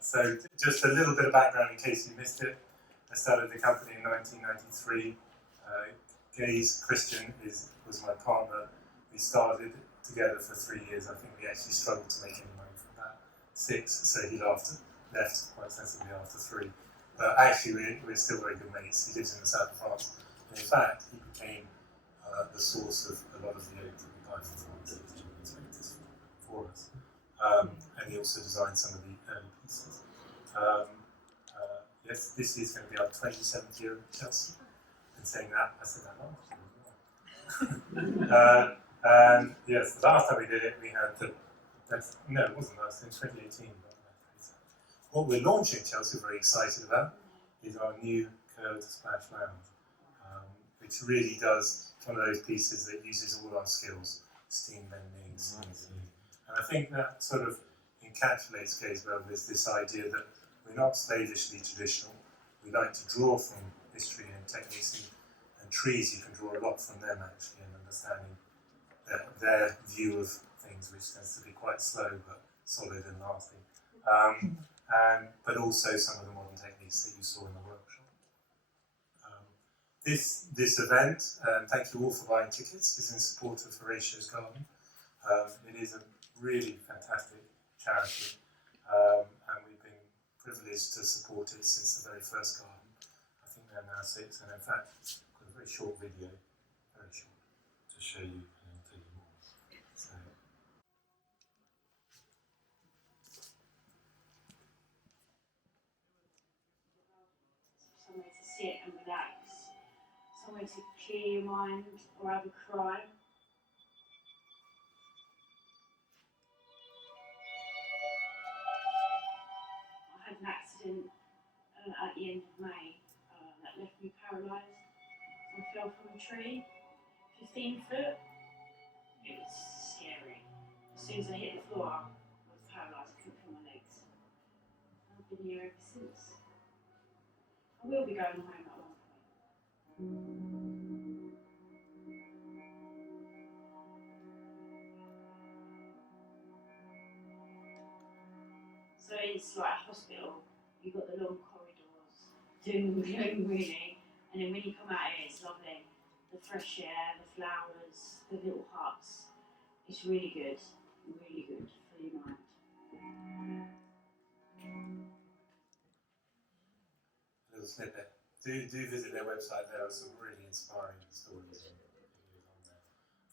So just a little bit of background in case you missed it. I started the company in 1993. Gaze Christian was my partner. We started together for 3 years. I think we actually struggled to make any money from that 6, so he left quite sensibly after 3. But actually, we're still very good mates. He lives in the south of France. And in fact, he became the source of a lot of the oak that we buy for France for us. And he also designed some of the early pieces. Yes, this is going to be our 27th year at Chelsea. And saying that, I said that last year. And yes, the last time we did it, we had the best, no, it wasn't last, in 2018. What we're launching, Chelsea, very excited about, is our new curved splash lounge, which really does, it's one of those pieces that uses all our skills, steam bending, smoothing. And I think that sort of encapsulates Eberle with this idea that we're not slavishly traditional. We like to draw from history and techniques, and trees, you can draw a lot from them actually, and understanding their view of things, which tends to be quite slow but solid and lasting. But also some of the modern techniques that you saw in the workshop. This event, thank you all for buying tickets, is in support of RHS Garden. It is a really fantastic charity, and we've been privileged to support it since the very first garden. I think they're now 6, and in fact, I've got a very short video, very short, to show you and tell you more. So. Somewhere to sit and relax, somewhere to clear your mind or have a cry. I had an accident at the end of May that left me paralysed. I fell from a tree, 15 foot. It was scary. As soon as I hit the floor, I was paralysed, I couldn't feel my legs. I've been here ever since. I will be going home at one point. So it's like a hospital. You've got the long corridors, doom and gloom really, and then when you come out here, it's lovely. The fresh air, the flowers, the little huts. It's really good for your mind. A little snippet. Do visit their website. There are some really inspiring stories and videos on there.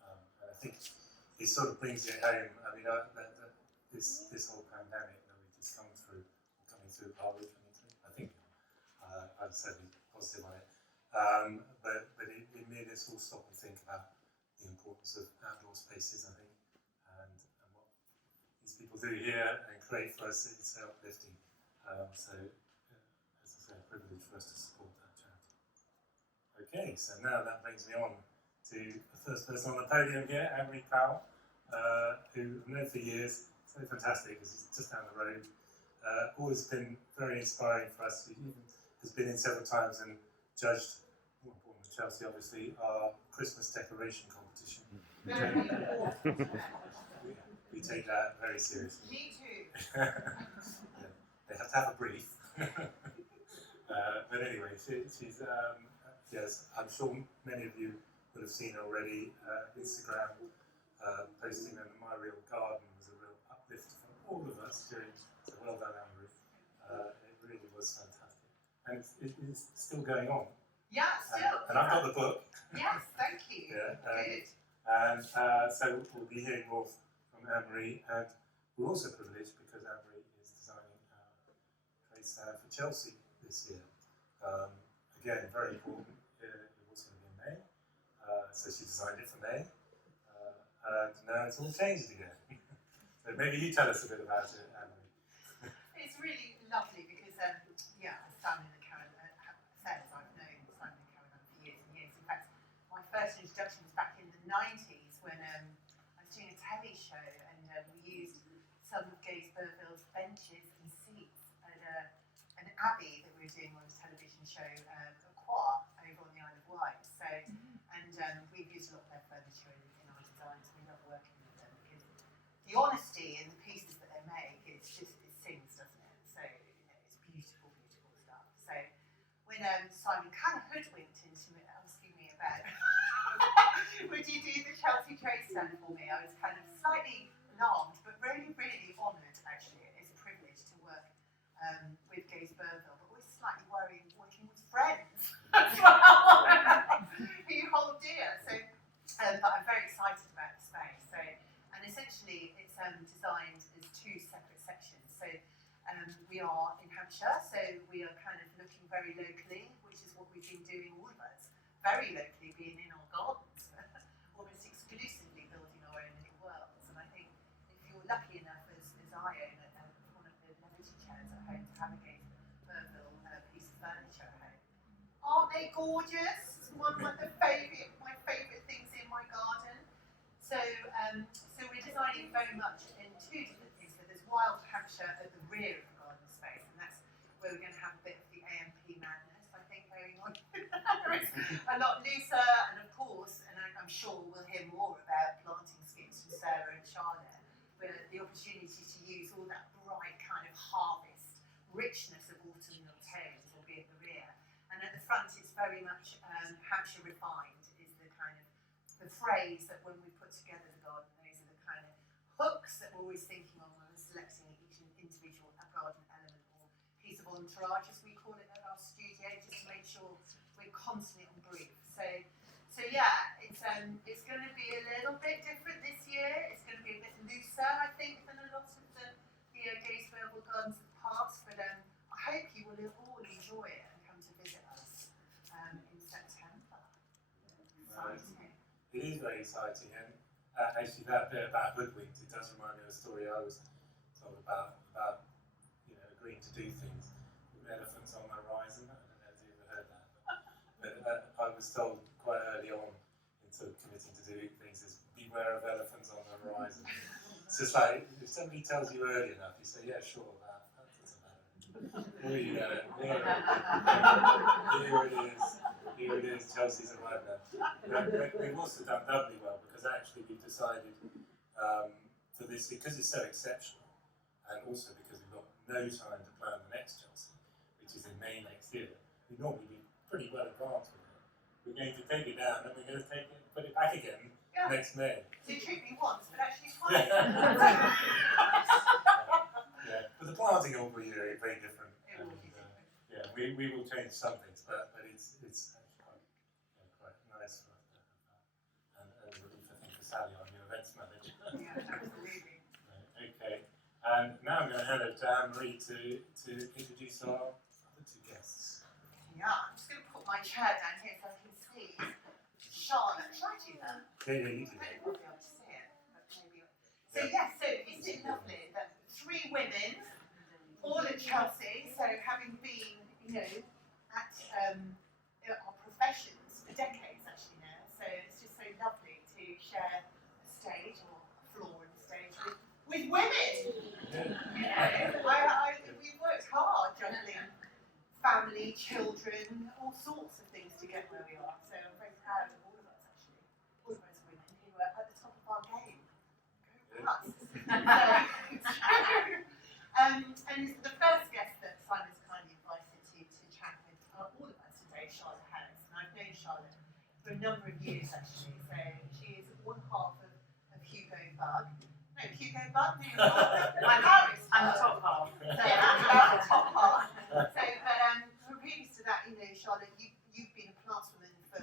And I think it sort of brings it home. I mean, this whole pandemic that we've just coming through, are we coming through? I think I'd say be positive on it. But it made us all stop and think about the importance of outdoor spaces, I think, and what these people do here and create for us. It's uplifting. So, as I say, a privilege for us to support that charity. Okay, so now that brings me on to the first person on the podium here, Ann-Marie Powell, who I've known for years. So fantastic, because he's just down the road. Always been very inspiring for us. He even has been in several times and judged, more important than Chelsea obviously, our Christmas decoration competition. We take that very seriously. Me too. Yeah, they have to have a brief. But anyway, she's yes, I'm sure many of you would have seen already. Instagram posting on My Real Garden was a real uplift for all of us during. So well done, Ann-Marie. It really was fantastic, and it's still going on. Yeah, still. And I've got the book. Yes, thank you. Yeah, good. And so we'll be hearing more from Ann-Marie, and we're also privileged because Ann-Marie is designing a trade stand for Chelsea this year. Again, very important. It was going to be in May, so she designed it for May, and now it's all changed again. So maybe you tell us a bit about it, Ann-Marie. It's really lovely because, yeah, I stand in the caravan. Says I've known Simon and Caravan for years and years. In fact, my first introduction was back in the 90s when I was doing a telly show, and we used some of Burvill's benches and seats at an abbey that we were doing on a television show, Aqua, over on the Isle of Wight. So, and we've used a lot of their furniture in our designs. We love working with them because the honesty in the pieces that they make, it sings, doesn't it? So would you do the Chelsea trade stand for me? I was kind of slightly alarmed, but really, really honoured actually. It's a privilege to work with Gaze Burvill, but always slightly worrying working with friends as well, who you hold dear. So, but I'm very excited about the space. So, and essentially it's designed as two separate sections. So we are in Hampshire, so we are kind of looking very locally, which is what we've been doing, all of us, very locally, being in our gardens, almost exclusively building our own little worlds. And I think if you're lucky enough, as I own one of the levity chairs at home, to have a Gaze Burvill piece of furniture at home, aren't they gorgeous? It's one of my favourite things in my garden. So, so we're designing very much in two different things. So there's wild Hampshire at the rear of the garden space, and that's where we're going to have a bit of the AMP madness, I think, going on. It's a lot looser, and of course, and I'm sure we'll hear more about planting schemes from Sarah and Charlotte, where the opportunity to use all that bright kind of harvest richness of autumnal tones will be at the rear. And at the front, it's very much Hampshire refined is the kind of the phrase that when we put together the garden, those are the kind of hooks that we're always thinking of when we're selecting each individual garden element or piece of entourage, as we call it at our studio, just to make sure we're constantly on brief. So yeah, it's going to be a little bit different this year. It's going to be a bit looser, I think, than a lot of the Gaze Burvill gardens of the past. But I hope you will all enjoy it and come to visit us in September. Exciting. It is very exciting, and actually that bit about hoodwinked, it does remind me of a story I was told about agreeing to do things with elephants on the horizon. I don't know if you ever heard that, but I was told quite early on into committing to doing things is beware of elephants on the horizon. It's just like if somebody tells you early enough, you say, yeah, sure, that doesn't matter. Well, you know, here it is, Chelsea's arrived now. We've also done doubly well because actually we've decided for this, because it's so exceptional, and also because we've got no time to plan the next Chelsea, which is in May next year. We'd normally be pretty well advanced with it. We're going to take it down and we're going to put it back again next May. So you tricked me once, but actually twice. Yeah, but the planting will be very different. Yeah, we will change some things, but it's actually quite nice for us to have that. And relief, I think, for Sally, our new events manager. Yeah, absolutely. Okay, and now I'm going to hand over to Ann-Marie to introduce our other two guests. Yeah, I'm just going to put my chair down here so I can see Charlotte. Shall I do that? Yeah, you do I that. won't be able to see it, but maybe. So yes, so isn't it lovely that three women, all at Chelsea, so having been, at our professions for decades actually now, so it's just so lovely to share a stage or a floor and a stage with women. We've worked hard juggling family, children, all sorts of things to get where we are. So I'm very proud of all of us actually, all of us women who are at the top of our game. Go us. And the first guest that Simon's kindly invited to chat with all of us today, Charlotte Harris. And I've known Charlotte for a number of years actually. So she is one half of Hugo Bug. No, Hugo Bug? No, I'm Harris. I'm the top half. So I'm the top half. So, but previous to that, Charlotte, you've been a plantswoman for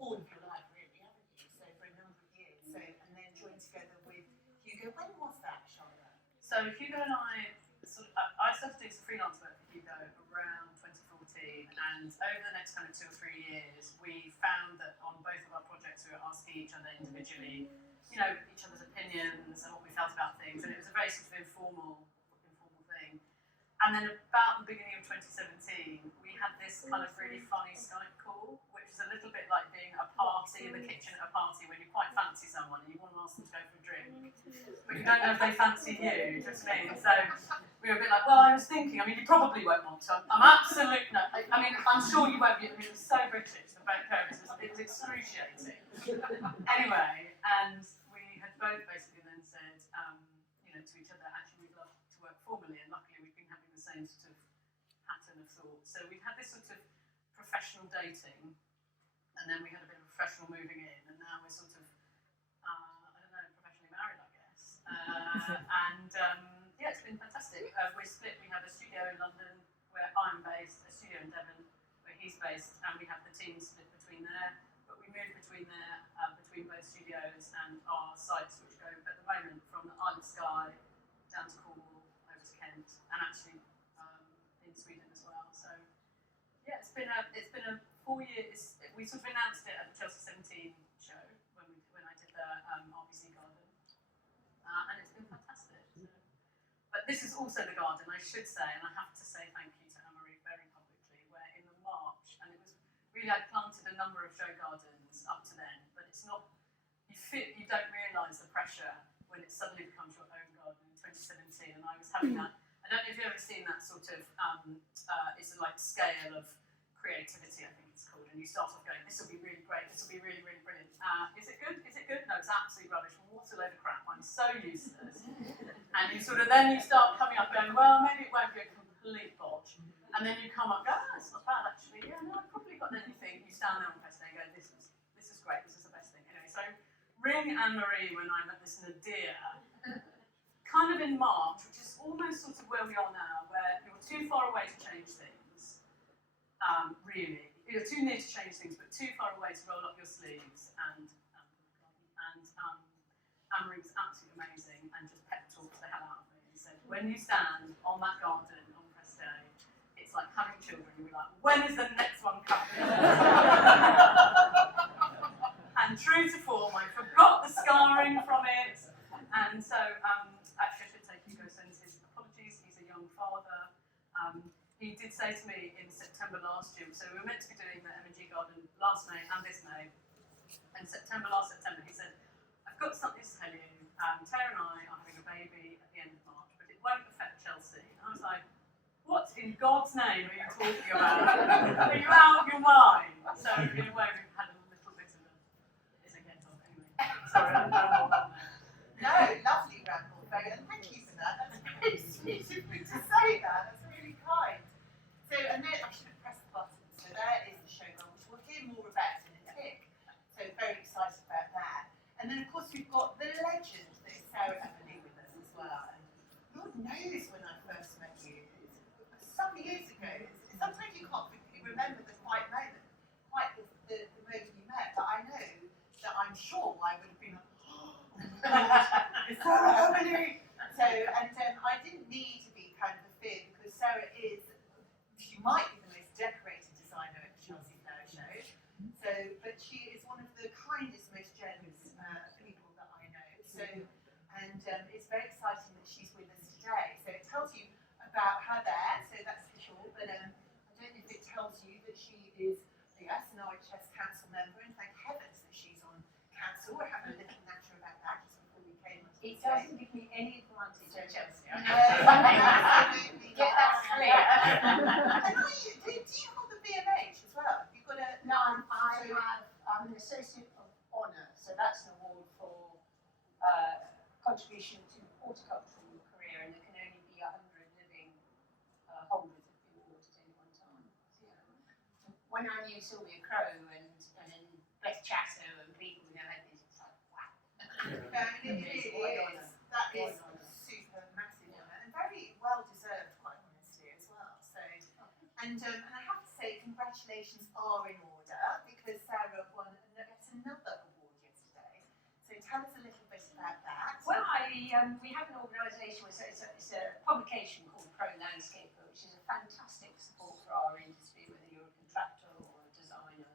all of your life, really, haven't you? So for a number of years. So and then joined together with Hugo. When was that, Charlotte? So Hugo and I started doing some freelance work for Hugo around 2014, and over the next kind of 2 or 3 years, we found that on both of our projects we were asking each other individually, each other's opinions and what we felt about things, and it was a very sort of informal thing. And then about the beginning of 2017, we had this kind of really funny Skype call, which is a little bit like being at a party in the kitchen at a party when you quite fancy someone and you want to ask them to go for a drink, but you don't know if they fancy you. Do you know what I mean? So we were a bit like, well, I was thinking, you probably won't want to. I'm absolutely no. I'm sure you won't be. It was so British, the both parents. It was excruciating. Anyway, and we had both basically then said, to each other, actually, we'd love to work formally, and luckily we've been having the same sort of pattern of thought. So we've had this sort of professional dating, and then we had a bit of professional moving in, and now we're sort of Yeah, it's been fantastic. We're split. We have a studio in London where I'm based, a studio in Devon where he's based, and we have the team split between there. But we move between there, between both studios and our sites, which go at the moment from the Isle of Skye down to Cornwall, over to Kent, and actually in Sweden as well. So yeah, it's been a 4 year. We sort of announced it at the Chelsea 17 show when I did the RBC Garden, and it's been fantastic. So. But this is also the garden, I should say, and I have to say thank you to Ann-Marie very publicly, where in the March, and it was really, I'd planted a number of show gardens up to then, but it's not, you don't realise the pressure when it suddenly becomes your own garden in 2017, and I was having that, I don't know if you've ever seen that sort of, it's like scale of creativity, I think it's called, and you start off going, this will be really great, this will be really, really brilliant. Is it good? Is it good? No, it's absolutely rubbish. What a load of crap. I'm so useless. And you sort of, then you start coming up going, well, maybe it won't be a complete botch. And then you come up, go, oh, it's not bad actually. Yeah, no, I've probably got anything. You stand there on press day and go, this is great, this is the best thing. Anyway, so ring Ann-Marie when I'm at this nadir, kind of in March, which is almost sort of where we are now, where you're too far away to change things, really. You're too near to change things, but too far away to roll up your sleeves. And Ann-Marie was absolutely amazing and just pep talked the hell out of me and said, when you stand on that garden on press day, it's like having children. You'll be like, when is the next one coming? And true to form, I forgot the scarring from it. And so, actually, I should take Hugo sends his apologies. He's a young father. He did say to me in September last year, so we were meant to be doing the M&G garden last May and this May. And last September, he said, I've got something to tell you. Tara and I are having a baby at the end of March, but it won't affect Chelsea. And I was like, what in God's name are you talking about? Are you out of your mind? So in a way, we've had a little bit of a get-off anyway. Sorry, I'm ramble on there. No, lovely ramble, Megan. Thank you for that. That's very sweet of you to say that. That's really kind. So, and then I should have pressed the button. So there is the showground, which we'll hear more about in a tick. So very excited about that. And then of course we've got the legend that is Sarah Eberle with us as well. And Lord knows when I first met you, some years ago. Sometimes you can't really remember the quite moment, the moment you met. But I know that I'm sure I would have been like, oh, Sarah Eberle. So, and I didn't need to be kind of a fear because Sarah is, she might be the most decorated designer at the Chelsea Flower Show. So, but she is one of the kindest, most generous people that I know. So, and it's very exciting that she's with us today. So it tells you about her there. So that's for sure. But I don't know if it tells you that she is, yes, an RHS Council member, and thank heavens that she's on council. We're having a little natter about that just before we came. It doesn't give me any advantage at Chelsea. Absolutely. Get that clear. And do you hold the BMH as well? You've got a No, I'm an Associate of Honour, so that's an award for contribution to horticultural career, and there can only be 100 living holders of the award at any one time. So, when I knew Sylvia Crowe and Beth Chatto and people, like this, it's like, wow. That is super massive honour and very well deserved, quite honestly, as well. So, and I have to say, congratulations are in order because Sarah won another award yesterday. So tell us a little bit about that. Well, we have an organisation, it's a publication called Pro Landscaper, which is a fantastic support for our industry, whether you're a contractor or a designer,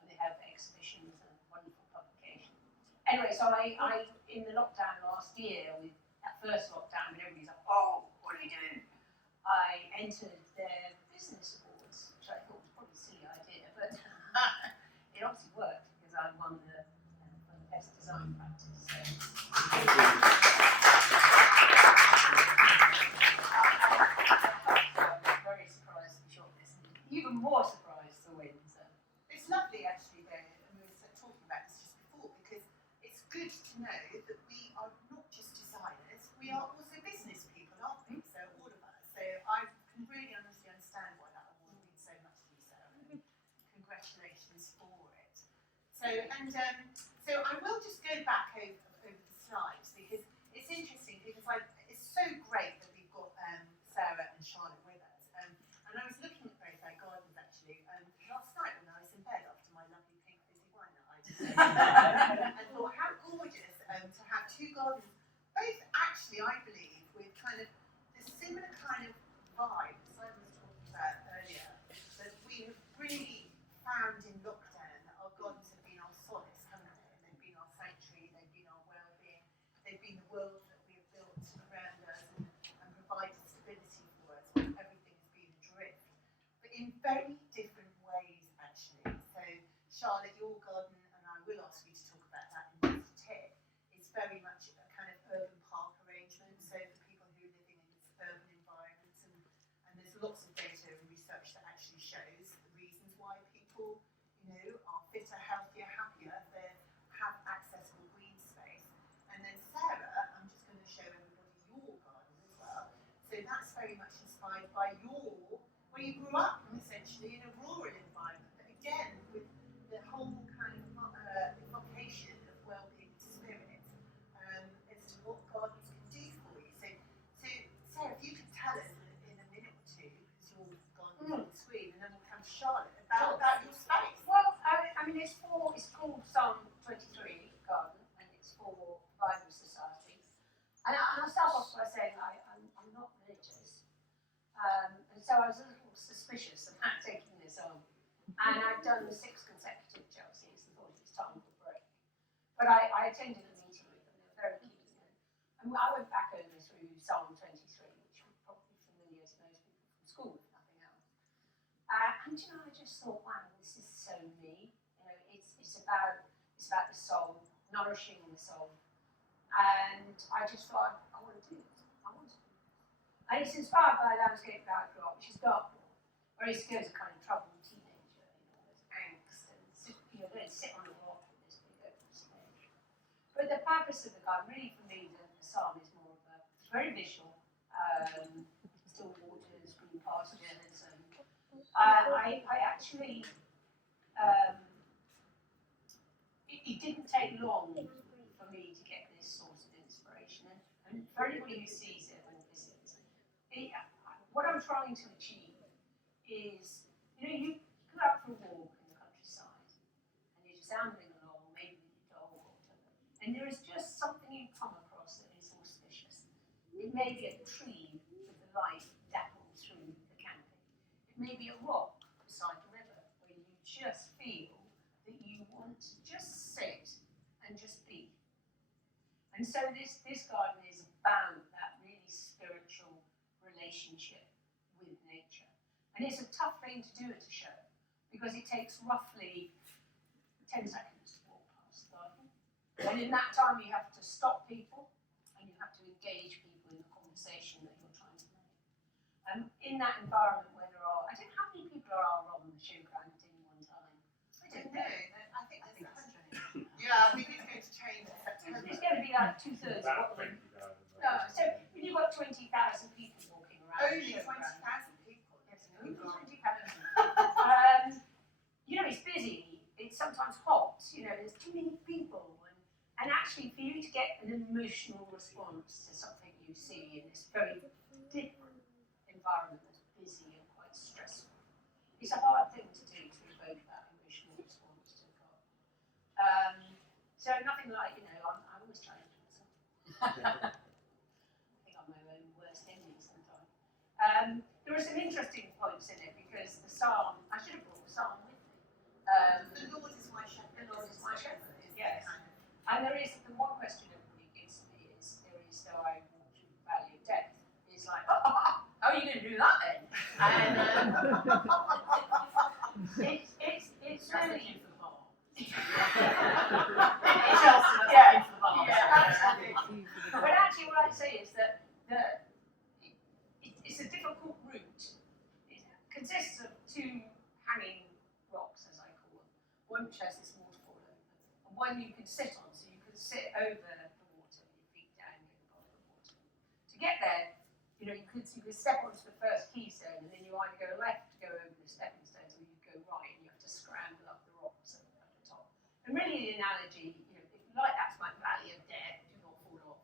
and they have exhibitions and wonderful publications. Anyway, so I in the lockdown last year, with that first lockdown, when everybody's like, oh, what do we do? I entered their business awards, which I thought was probably a silly idea, but it obviously worked because I won the best design practice. So. I'm very surprised to be shortlisted, even more surprised to win. So. It's lovely actually though, and we were talking about this just before, because it's good to know that we are not just designers, we are also business people, aren't we? So all of us. So I can really honestly understand why that award means so much to you, Sarah. Congratulations for it. So, and so I will just go back over the slides because it's interesting. and thought how gorgeous to have two gardens, both actually I believe with kind of the similar kind of vibe as I was talking about earlier, that we have really found in lockdown that our gardens have been our solace, haven't they? And they've been our sanctuary, they've been our well-being, they've been the world that we have built around us and provided stability for us when everything has been adrift. But in very different ways actually. So Charlotte, your garden, and I will ask you to talk about that in just a tip, is very much a kind of urban park arrangement. So for people who are living in this urban environments, and there's lots of data and research that actually shows the reasons why people, are fitter, healthier, happier, they have accessible green space. And then Sarah, I'm just going to show everybody your garden as well. So that's very much inspired by where you grew up, essentially, in a rural environment. But again, with the whole kind of evocation of well-being spirit as to what gardens can do for you. So Sarah, if you could tell us in a minute or two, because your garden's on the screen, and then we'll come to Charlotte about your space. Well, I mean, it's called Psalm 23 Garden, and it's for Bible Society. And I'll start off by saying I'm not religious. And so I was a little suspicious about taking this on. And I'd done 6 consecutive Chelseas and thought it was time for a break. But I attended a meeting with them, they were very keen. And I went back over through Psalm 23, which was probably familiar to most people from school, if nothing else. And I just thought, wow, this is so me. It's about the soul, nourishing the soul. And I just thought, I want to do it. And it's inspired by a landscape that I grew up, which is Dartmoor, where I used to go as a kind of troubled teenager, there's angst, and then sit on a rock with this big open stage. But the purpose of the garden, really for me, the psalm is more of it's very visual, still waters, green pastures, and I actually, it didn't take long for me to get this source of inspiration, and for anybody who sees it or visits, what I'm trying to achieve is, you go out for a walk in the countryside, and you're just ambling along, maybe with your dog or whatever, and there is just something you come across that is auspicious. It may be a tree with the light dappled through the canopy. It may be a rock beside the river, where you just feel that you want to just sit and just be. And so this garden is about that really spiritual relationship with nature. And it's a tough thing to do at a show, because it takes roughly 10 seconds to walk past the garden. And in that time you have to stop people, and you have to engage people in the conversation that you're trying to make. In that environment where there are, I don't know how many people there are on the showground at any one time. I don't know. I think there's 100. Yeah, I think it's going to change in September. It's going to be like 2/3 of what the... No, so when you've got 20,000 people walking around Only the showground, 20,000 people. yes, only 20,000. It's busy, it's sometimes hot, there's too many people, and actually for you to get an emotional response to something you see in this very different environment that's busy and quite stressful, it's a hard thing to do, to evoke that emotional response to the garden. So nothing like, I'm always challenging myself. I think I'm my own worst enemy sometimes. There are some interesting points in it, because the psalm, I should have brought the psalm with me. The Lord is my shepherd. The Lord is my shepherd, Is yes. kind of- And there is, the one question everybody gives me is, though I walk through the valley of death, is like, how are you going to do that then? And it's really... But actually what I'd say is that it's a difficult route. It consists of 2 hanging rocks, as I call them. One which has this waterfall over, and one you can sit on, so you can sit over the water, your feet down in the bottom of the water. To get there, you could step onto the first keystone, and then you either go left to go over the stepping stones, or you go right, and you have to scramble up the rocks at the top. And really the analogy, if you like, that's my valley of death, do not fall off.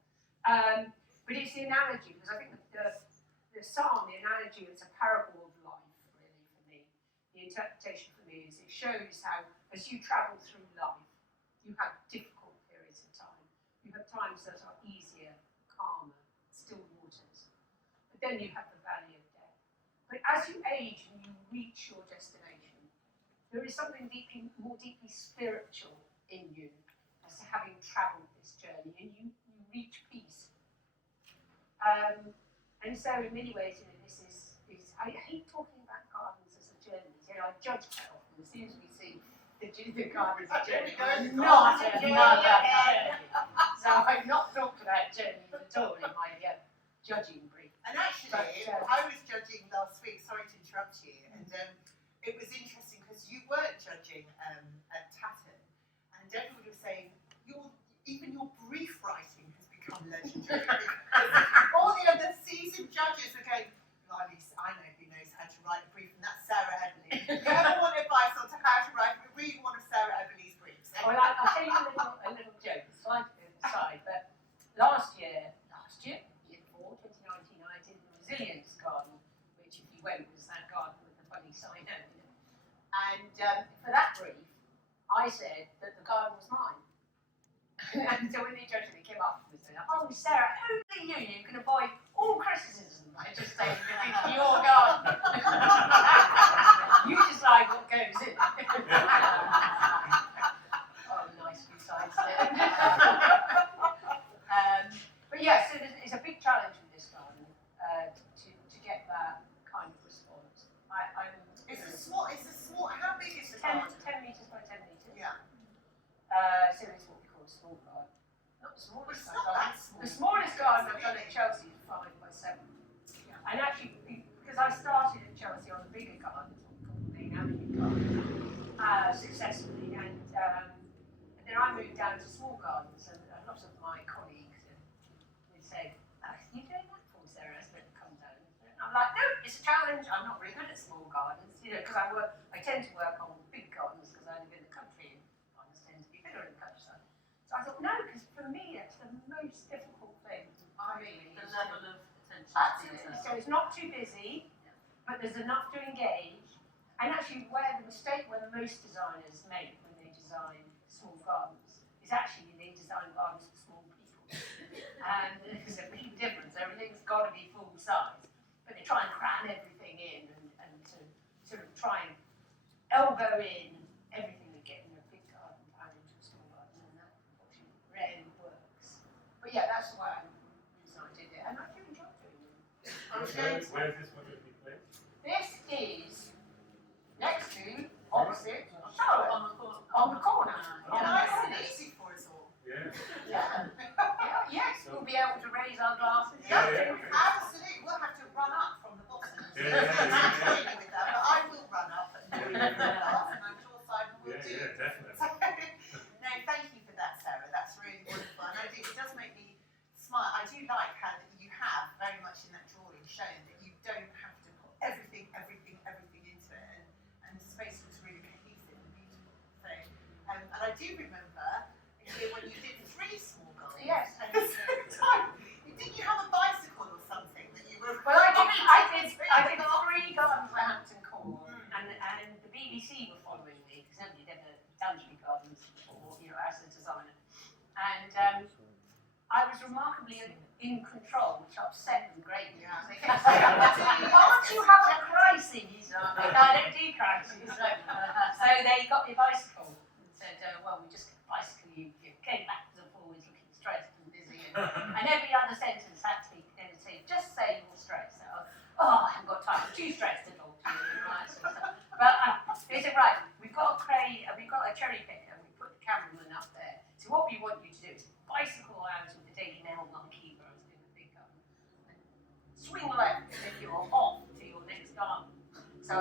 But it's the analogy, because I think the psalm, the analogy, it's a parable of life, really, for me. The interpretation for me is it shows how, as you travel through life, you you have difficult periods of time. You have times that are easier, calmer, still waters. But then you have the valley of death. But as you age and you reach your destination, there is something more deeply spiritual in you as to having travelled this journey, and you reach peace. And so in many ways, this is I hate talking about gardens as a journey. I judge quite often. As soon as we see the garden as a journey, not another journey. So I've not talked about journeys at all in my judging brief. And actually, I was judging last week, sorry to interrupt you, and it was interesting because you weren't judging at Tatton, and everyone was saying, even your brief writing has become legendary. All the other seasoned judges were going, blimey, I know who knows how to write a brief, and that's Sarah Eberle. If you ever want advice on how to write, we read one of Sarah Eberle's briefs. Well, I'll tell you a little joke, slightly aside, but last year, year before, 2019, I did the Resilience Garden, which if you went was that garden with the funny sign over it. And for that brief, I said that the garden was mine. And so when the judge came up and said, "Oh, Sarah, only you can avoid all criticism by just saying that it's your garden. You decide what goes in." Oh, nice besides there. But yeah, so it's a big challenge with this garden to get that kind of response. It's a small, how big is the 10 garden? metres by 10 metres. Yeah. So it's what we call a small garden. Not the smallest It's not that small. The smallest garden I've done at Chelsea is 5 by 7. Yeah. And actually, because I started at Chelsea on the bigger gardens, what we call the main avenue garden, successfully, and then I moved down to small gardens, and a lot of my colleagues would say, "You doing that for Sarah? It's better come down." And I'm like, "No, it's a challenge. I'm not very good at small gardens, because I tend to work on big gardens because I live in the country, and gardens tend to be bigger in the countryside." So I thought, no, because for me, that's the most difficult thing. The level of attention. Absolutely. So it's not too busy, but there's enough to engage. And actually, where most designers make when they design small gardens is actually they design gardens for small people. And there's a big difference. Everything's got to be full size, but they try and cram everything in and to sort of try and elbow in everything they get in a big garden down into a small garden, and that unfortunately rarely works. But yeah, that's why I did it, and I do enjoy doing it. Where is this one going to be placed? This is next to, opposite, Charlotte, On the corner. on the corner. Nice and easy for us all. Yeah. Yeah. Yes, we'll be able to raise our glasses. Yeah. Absolutely. We'll have to run up from the bottom. Yeah. With that, but I will run up and I'm sure Simon will Yeah, do. definitely. No, thank you for that, Sarah. That's really wonderful. And it does make me smile. I do like how you have very much in that drawing shown that you don't have to put everything into it, and the space was really cohesive and beautiful. So, and I do remember when you did 3 small gardens. Yes. At the same time. Didn't you have a bicycle or something that you were? Well, I did 3 gardens for Hampton Court, and the BBC were following me because nobody had ever done 3 gardens before, as a designer. And I was remarkably in control, which upset them greatly. Yeah. Can't you have a crisis? I don't do crises. So they got me a bicycle and said, "Well, we just get a bicycle. You came backwards and forwards, looking stressed and busy." And every other sentence had to be, they would say, "Just say you're stressed." So, I haven't got time. I'm too stressed to talk to you. And all that sort of stuff. But they said, "Right, we've got a cherry picker. We put the cameraman up there. So what we want you to do is bicycle out of the Daily Mail monkey where I was doing the big garden, and swing left if you're off to your next garden." So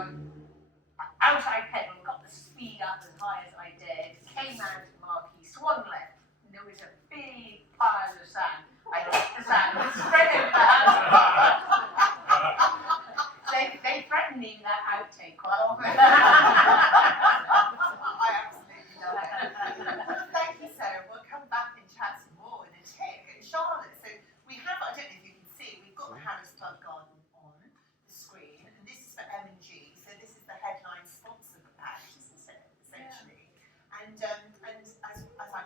out I pedalled, got the speed up as high as I dared, came out to the marquee, swung left, and there was a big pile of sand. I hit the sand and spread over the house. They threatened me with that outtake quite often. I absolutely love it. Thank you, Sarah. We'll come back and chat some more in a tick. And Charlotte, so we have, I don't know if you can see, we've got the Harrisburg Garden on the screen, and this is for M&G, so this is the headline sponsor badge, isn't it, essentially? And as I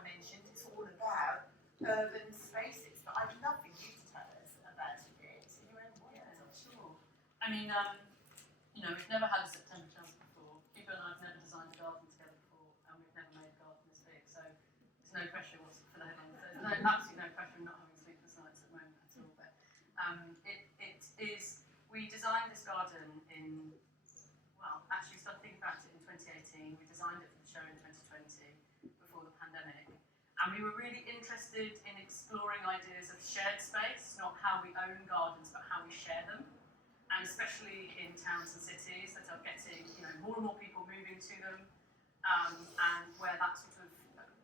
I mean, we've never had a September Chelsea before. People and I have never designed a garden together before, and we've never made a garden this big. So there's no pressure for the headline. So there's absolutely no pressure in not having sleepless nights at the moment at all. But it is. We designed this garden in. Well, actually, started thinking about it in 2018. We designed it for the show in 2020 before the pandemic, and we were really interested in exploring ideas of shared space, not how we own gardens, but how we share them. And especially in towns and cities that are getting, more and more people moving to them, and where that sort of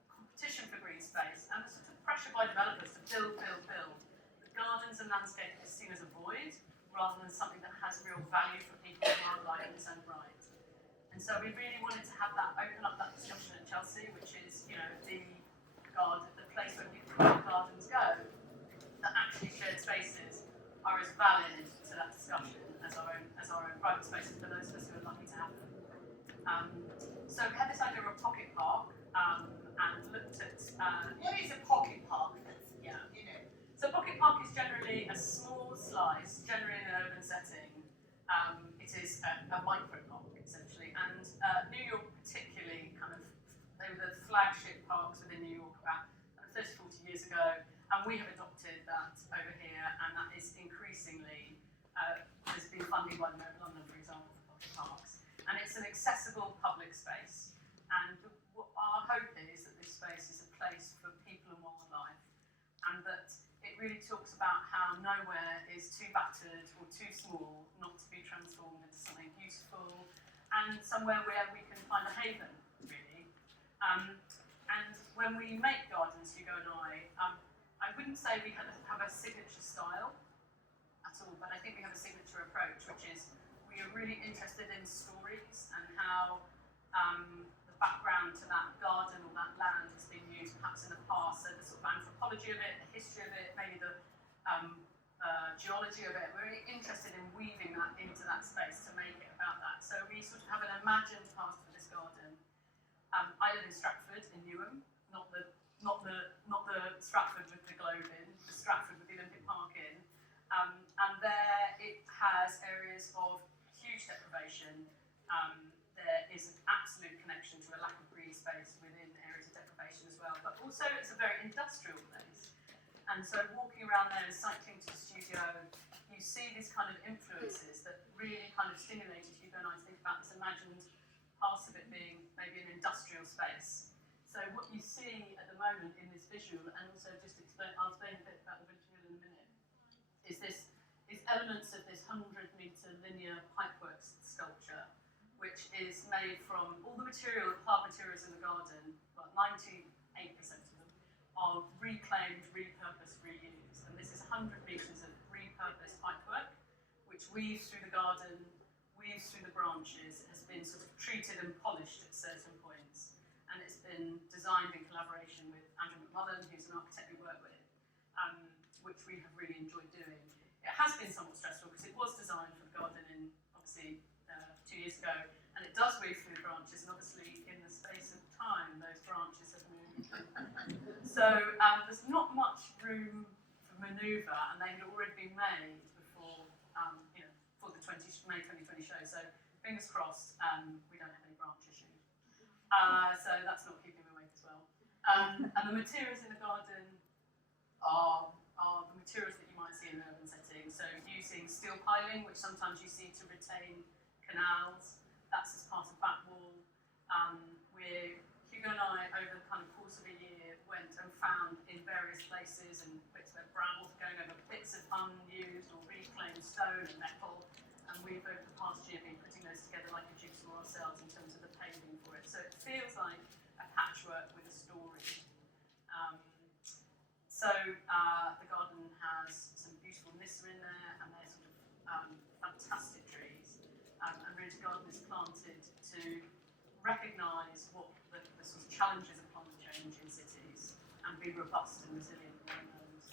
competition for green space and the sort of pressure by developers to build, the gardens and landscape is seen as a void rather than something that has real value for people and wildlife in its own right. And so we really wanted to have that open up that discussion at Chelsea, which is, the place where people gardens go, that actually shared spaces are as valid to that discussion as our own private spaces for those of us who are lucky to have them. So we had this idea of a pocket park and looked at What is a pocket park? So pocket park is generally a small slice, generally in an urban setting. It is a micro park essentially, and New York particularly they were the flagship parks within New York about 30, 40 years ago, and we have adopted that over here, and that is increasingly, there's been funding by the Mayor of London, for example, for pocket parks, and it's an accessible public space, and our hope is that this space is a place for people and wildlife, and that it really talks about how nowhere is too battered or too small not to be transformed into something beautiful, and somewhere where we can find a haven, really. And when we make gardens, Hugo and I wouldn't say we have a signature style at all, but I think we have a signature approach, which is we are really interested in stories and how the background to that garden or that land has been used perhaps in the past, so the sort of anthropology of it, the history of it, maybe the geology of it. We're really interested in weaving that into that space to make it about that. So we sort of have an imagined past for this garden. I live in Stratford, in Newham, not the Stratford with the globe in, the Stratford with the Olympic Park in, and there it has areas of huge deprivation. There is an absolute connection to a lack of green space within areas of deprivation as well, but also it's a very industrial place. And so walking around there and cycling to the studio, you see these kind of influences that really kind of stimulated Hugo and I to think about this imagined past of it being maybe an industrial space. So what you see at the moment in this visual, and also I'll explain a bit about the visual in a minute, is elements of this 100-metre linear pipeworks sculpture, which is made from all the plant materials in the garden, well, 98% of them, are reclaimed, repurposed, reused. And this is 100 metres of repurposed pipework, which weaves through the garden, weaves through the branches, has been sort of treated and polished at certain points. And it's been designed in collaboration with Andrew McMullen, who's an architect we work with, which we have really enjoyed doing. It has been somewhat stressful because it was designed for the garden in, obviously, 2 years ago, and it does weave through the branches, and obviously in the space of time, those branches have moved. So there's not much room for manoeuvre, and they had already been made before, for the May 2020 show. So fingers crossed, we don't have any branch issues. So that's not keeping me awake as well. And the materials in the garden are the materials that you might see in an urban setting. So using steel piling, which sometimes you see to retain canals, that's as part of back wall. Hugo and I, over the kind of course of a year, went and found in various places and bits where brambles were going over bits of unused or reclaimed stone and metal, and we've over the past year been putting those together like a jigsaw ourselves in terms of the paving for it. So it feels like a patchwork with a story. The garden has some beautiful nyssa in there, and they're sort of fantastic trees. And really the garden is planted to recognise what the sort of challenges of climate change in cities and be robust and resilient around those.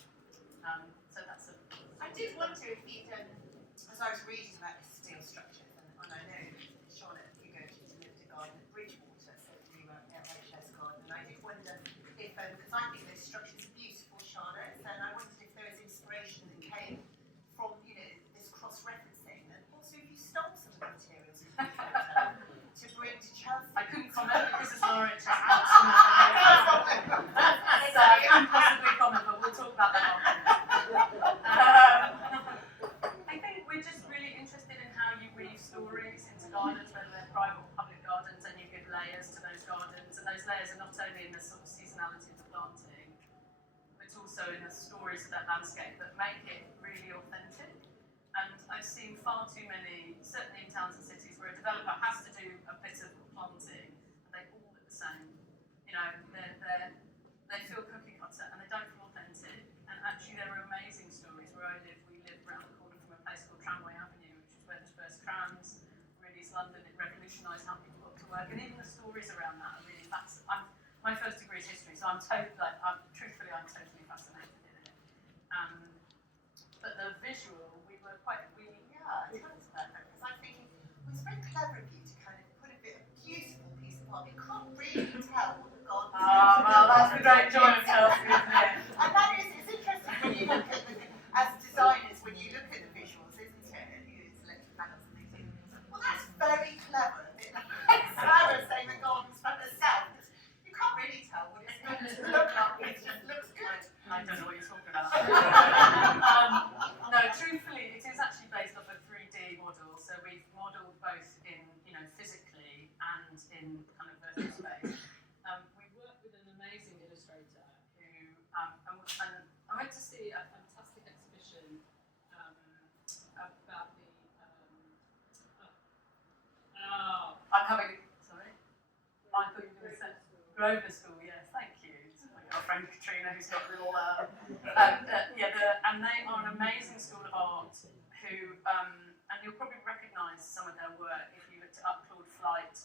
So that's a... I did wonder if you'd, as I was reading about the steel structures, and I know, Charlotte, you lived a garden at Bridgewater, so you were at RHS Garden, and I did wonder if, because I think those structures are beautiful, Charlotte, and I wondered if there was inspiration that came from, this cross-referencing, and Chelsea? I couldn't comment because it's an RHS Chelsea. So I can't possibly comment, but we'll talk about that after. I think we're just really interested in how you weave stories into gardens, whether they're private or public gardens, and you give layers to those gardens. And those layers are not only in the sort of seasonality of the planting, but also in the stories of that landscape that make it really authentic. And I've seen far too many, certainly in towns and cities, where a developer has to do a bit of planting, and they all look the same. You know, they feel cookie cutter and they don't feel authentic. And actually, there are amazing stories. Where I live, we live around the corner from a place called Tramway Avenue, which is where the first trams really is London. It revolutionised how people got to work, and even the stories around that are really fascinating. My first degree is history, so I'm totally fascinated in it. But the visual, Yeah, it sounds perfect, because I'm thinking, well, it's very clever of you to kind of put a bit of beautiful piece of art. You can't really tell what the garden is. well, that's the great joy of Chelsea, isn't it? And that is, it's interesting when you look at as designers, when you look at the visuals, isn't it? And you use electric panels and things. Well, that's very clever. A bit like Sarah saying the garden's for herself. You can't really tell what it's going to look like. It just looks good. I don't know what you're talking about. No, truthfully, it is actually based off a 3D model. So we've modelled both in, physically and in kind of virtual space. We worked with an amazing illustrator who, and I went to see a fantastic exhibition about the. I'm having. Sorry, I thought you were going to say Grosvenor School. Yes, thank you. Our friend Katrina, who's got a little. And they are an amazing school of art who, and you'll probably recognise some of their work if you looked at Claude Flight,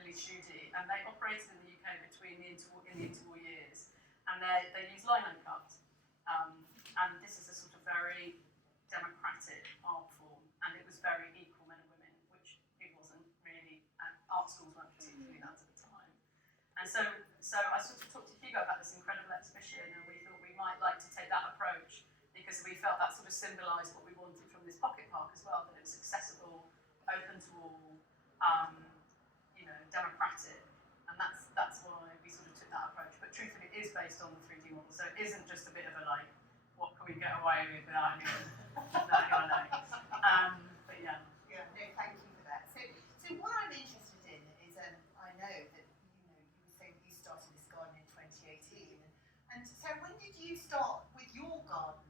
Lily Schudy, and they operated in the UK between in the interwar years, and they use lino cut, and this is a sort of very democratic art form, and it was very equal men and women, which it wasn't really, and art schools weren't particularly that at the time. And so I sort of talked to Hugo about this incredible exhibition, and we thought we might like to take that approach because we felt that sort of symbolised what we wanted from this pocket park as well, that it was accessible, open to all, democratic, and that's why we sort of took that approach. But truthfully, it is based on the 3D model, so it isn't just a bit of a what can we get away with without anyone knowing? But yeah. Yeah, no, thank you for that. So what I'm interested in is, I know that you were saying you started this garden in 2018, and so when did you start with your garden,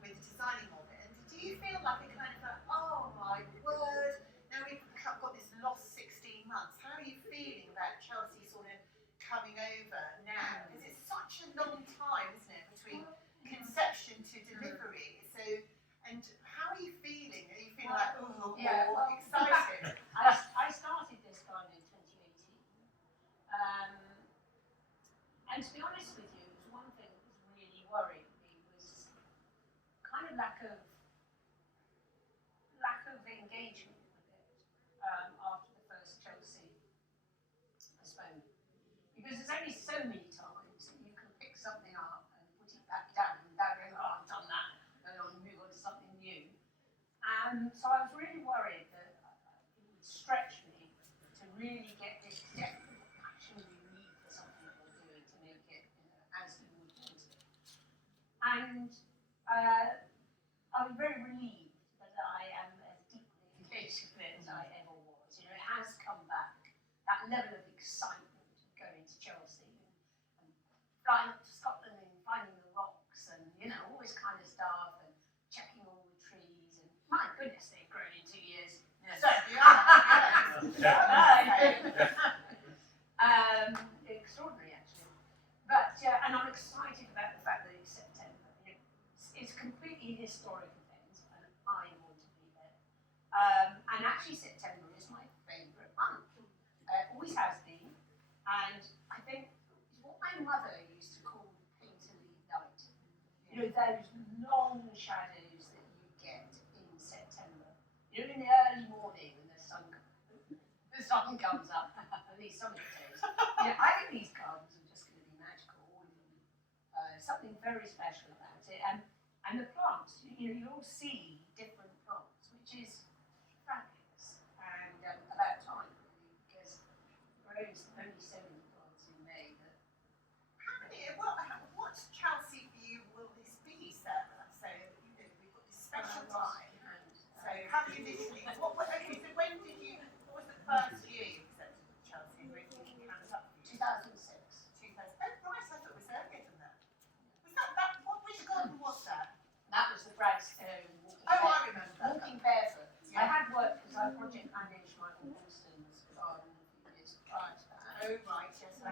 with the designing of it? And do you feel like a kind of oh my word, now we've got this lost 16 months? How are you feeling about Chelsea sort of coming over now? Because it's such a long time, isn't it, between conception to delivery? So, and how are you feeling? Are you feeling excited? I started this garden in 2018. And to be honest with you, it was one thing that was really worrying me was kind of lack of engagement with it after the first Chelsea postponement. Because there's only so many times that you can pick something up and put it back down without going, oh, I've done that, and I'll move on to something new. So I was really worried that it would stretch me to really get this depth of passion we need for something that we're doing to make it as we would want it. And I'm very relieved that I am as deeply engaged with it as I ever was. It has come back. That level of excitement of going to Chelsea and flying up to Scotland and finding the rocks and all this kind of stuff and checking all the trees and my goodness, they've grown in 2 years. Yes. So extraordinary actually. But and I'm excited about the fact that it's September. It's completely historic event, and I want to be there. And actually, September is my favourite month. Always has been, and I think it's what my mother used to call painterly night. Those long shadows that you get in September. In the early morning when the sun comes up. At least some of the days. I think these gardens are just going to be magical, all of them. Something very special about it, and the plants. You'll see different plants, which is fabulous, and about time, really, because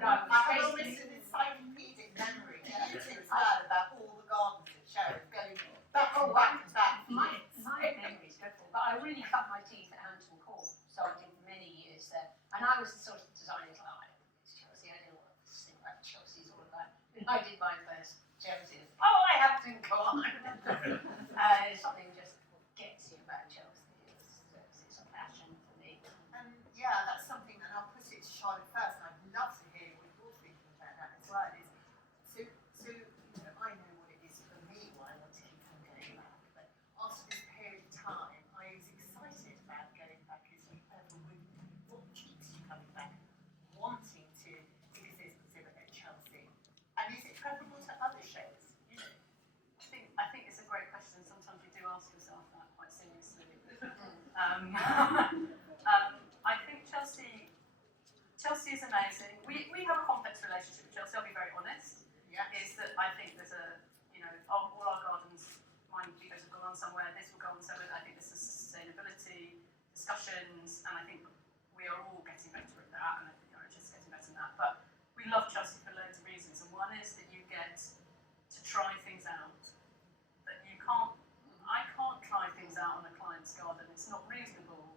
I was I have basically. almost an encyclopedic memory, you two as well, about all the gardens at Sheriff, going back and back and back. My memory is dreadful, but I really cut my teeth at Hampton Court, so I did many years there. And I was the sort of designer like, it's Chelsea, I don't know what this thing about Chelsea is all about. And I did my first Chelsea, I have to go on. Something just gets you about Chelsea. It's a passion for me. Yeah, that's something, and I'll put it to Charlotte first, and I'd love to hear what you're thinking about that as well. So you know, I know what it is for me, why I want to keep on going back. But after this period of time, I was excited about going back as you ever would. What keeps you coming back, wanting to exhibit at Chelsea? And is it preferable to other shows? You know? I think it's a great question. Sometimes you do ask yourself that quite seriously. I think Chelsea is amazing. We have a complex relationship with Chelsea, I'll be very honest. Yeah. Is that I think there's all our gardens, mine you guys have gone on somewhere, this will go on somewhere. I think there's a sustainability discussions, and I think we are all getting better at that, and I think the RHS is getting better at that. But we love Chelsea for loads of reasons, and one is that you get to try things out that I can't try things out on a client's garden. It's not reasonable.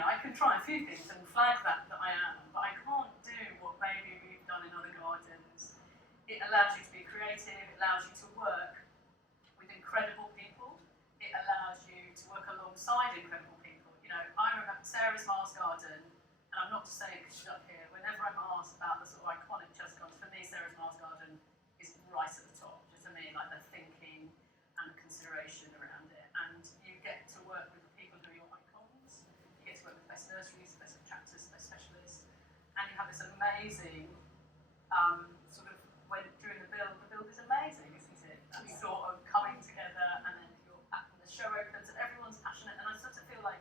I can try a few things and flag that I am, but I can't do what maybe we've done in other gardens. It allows you to be creative, it allows you to work with incredible people, it allows you to work alongside incredible people. I remember Sarah's Mars Garden, and I'm not just saying it because she's up here, whenever I'm asked about the sort of iconic Chelsea gardens, for me Sarah's Mars Garden is right at the top, just for me, like the thinking and the consideration around it. And you get to work with people who are your icons, you get to work with the best nurseries, the best contractors, the best specialists, and you have this amazing during the build is amazing, isn't it? That sort of coming together, and then the show opens and everyone's passionate, and I sort of feel like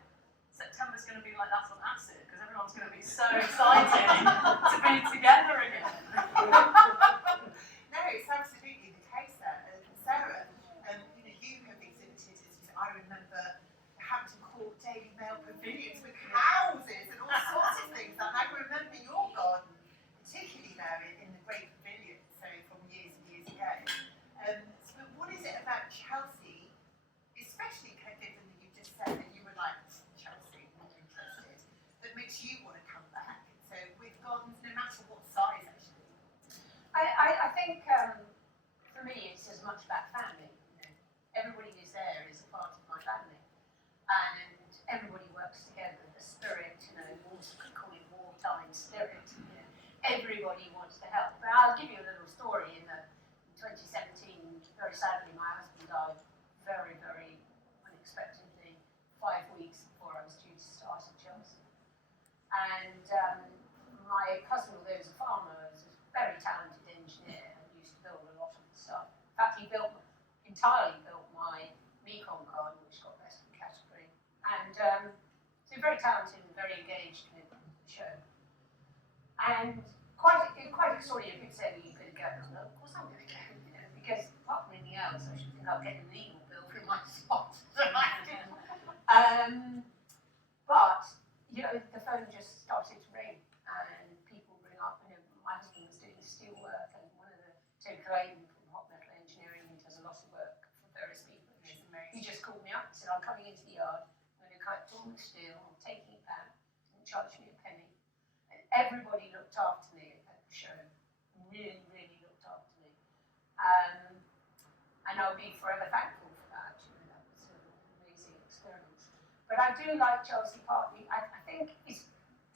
September's going to be like that on acid, because everyone's going to be so excited to be together again. No, it's absolutely the case there. Sarah, you have exhibited, I remember, Hampton Court Daily Mail pavilions with houses and all sorts of things. And I remember your garden, particularly there in the Great Pavilion, so from years and years ago. But what is it about Chelsea, especially given that you just said that you were like, Chelsea, not interested, that makes you want to come back? So with gardens, no matter what size, actually. I think for me it's as much about family. Everybody is there is a part of my family, and everybody works together. The spirit, we call it wartime spirit. Everybody wants to help. But I'll give you a little story. In 2017, very sadly, my husband died very, very unexpectedly, 5 weeks before I was due to start at Chelsea. And my cousin, although he was a farmer, was a very talented engineer and used to build a lot of the stuff. In fact, he entirely built my Mekong garden, which got best in category. And so very talented and very engaged in the show. And quite extraordinary. You could say, well, you could go. Well, of course I'm going to go, because apart from anything else, I should think I'll get a legal bill for my spot. But the phone just started to ring, and people ring up. My husband was doing steel work, and one of the Ted Clayton from Hot Metal Engineering, he does a lot of work for various people. He just called me up and said, I'm coming into the yard, I'm going to cut all the steel, I'm taking it back, didn't charge me a penny. And everybody looked after me at the show, really, really looked after me. And I'll be forever thankful for that. That was an amazing experience. But I do like Chelsea partly. I think it's,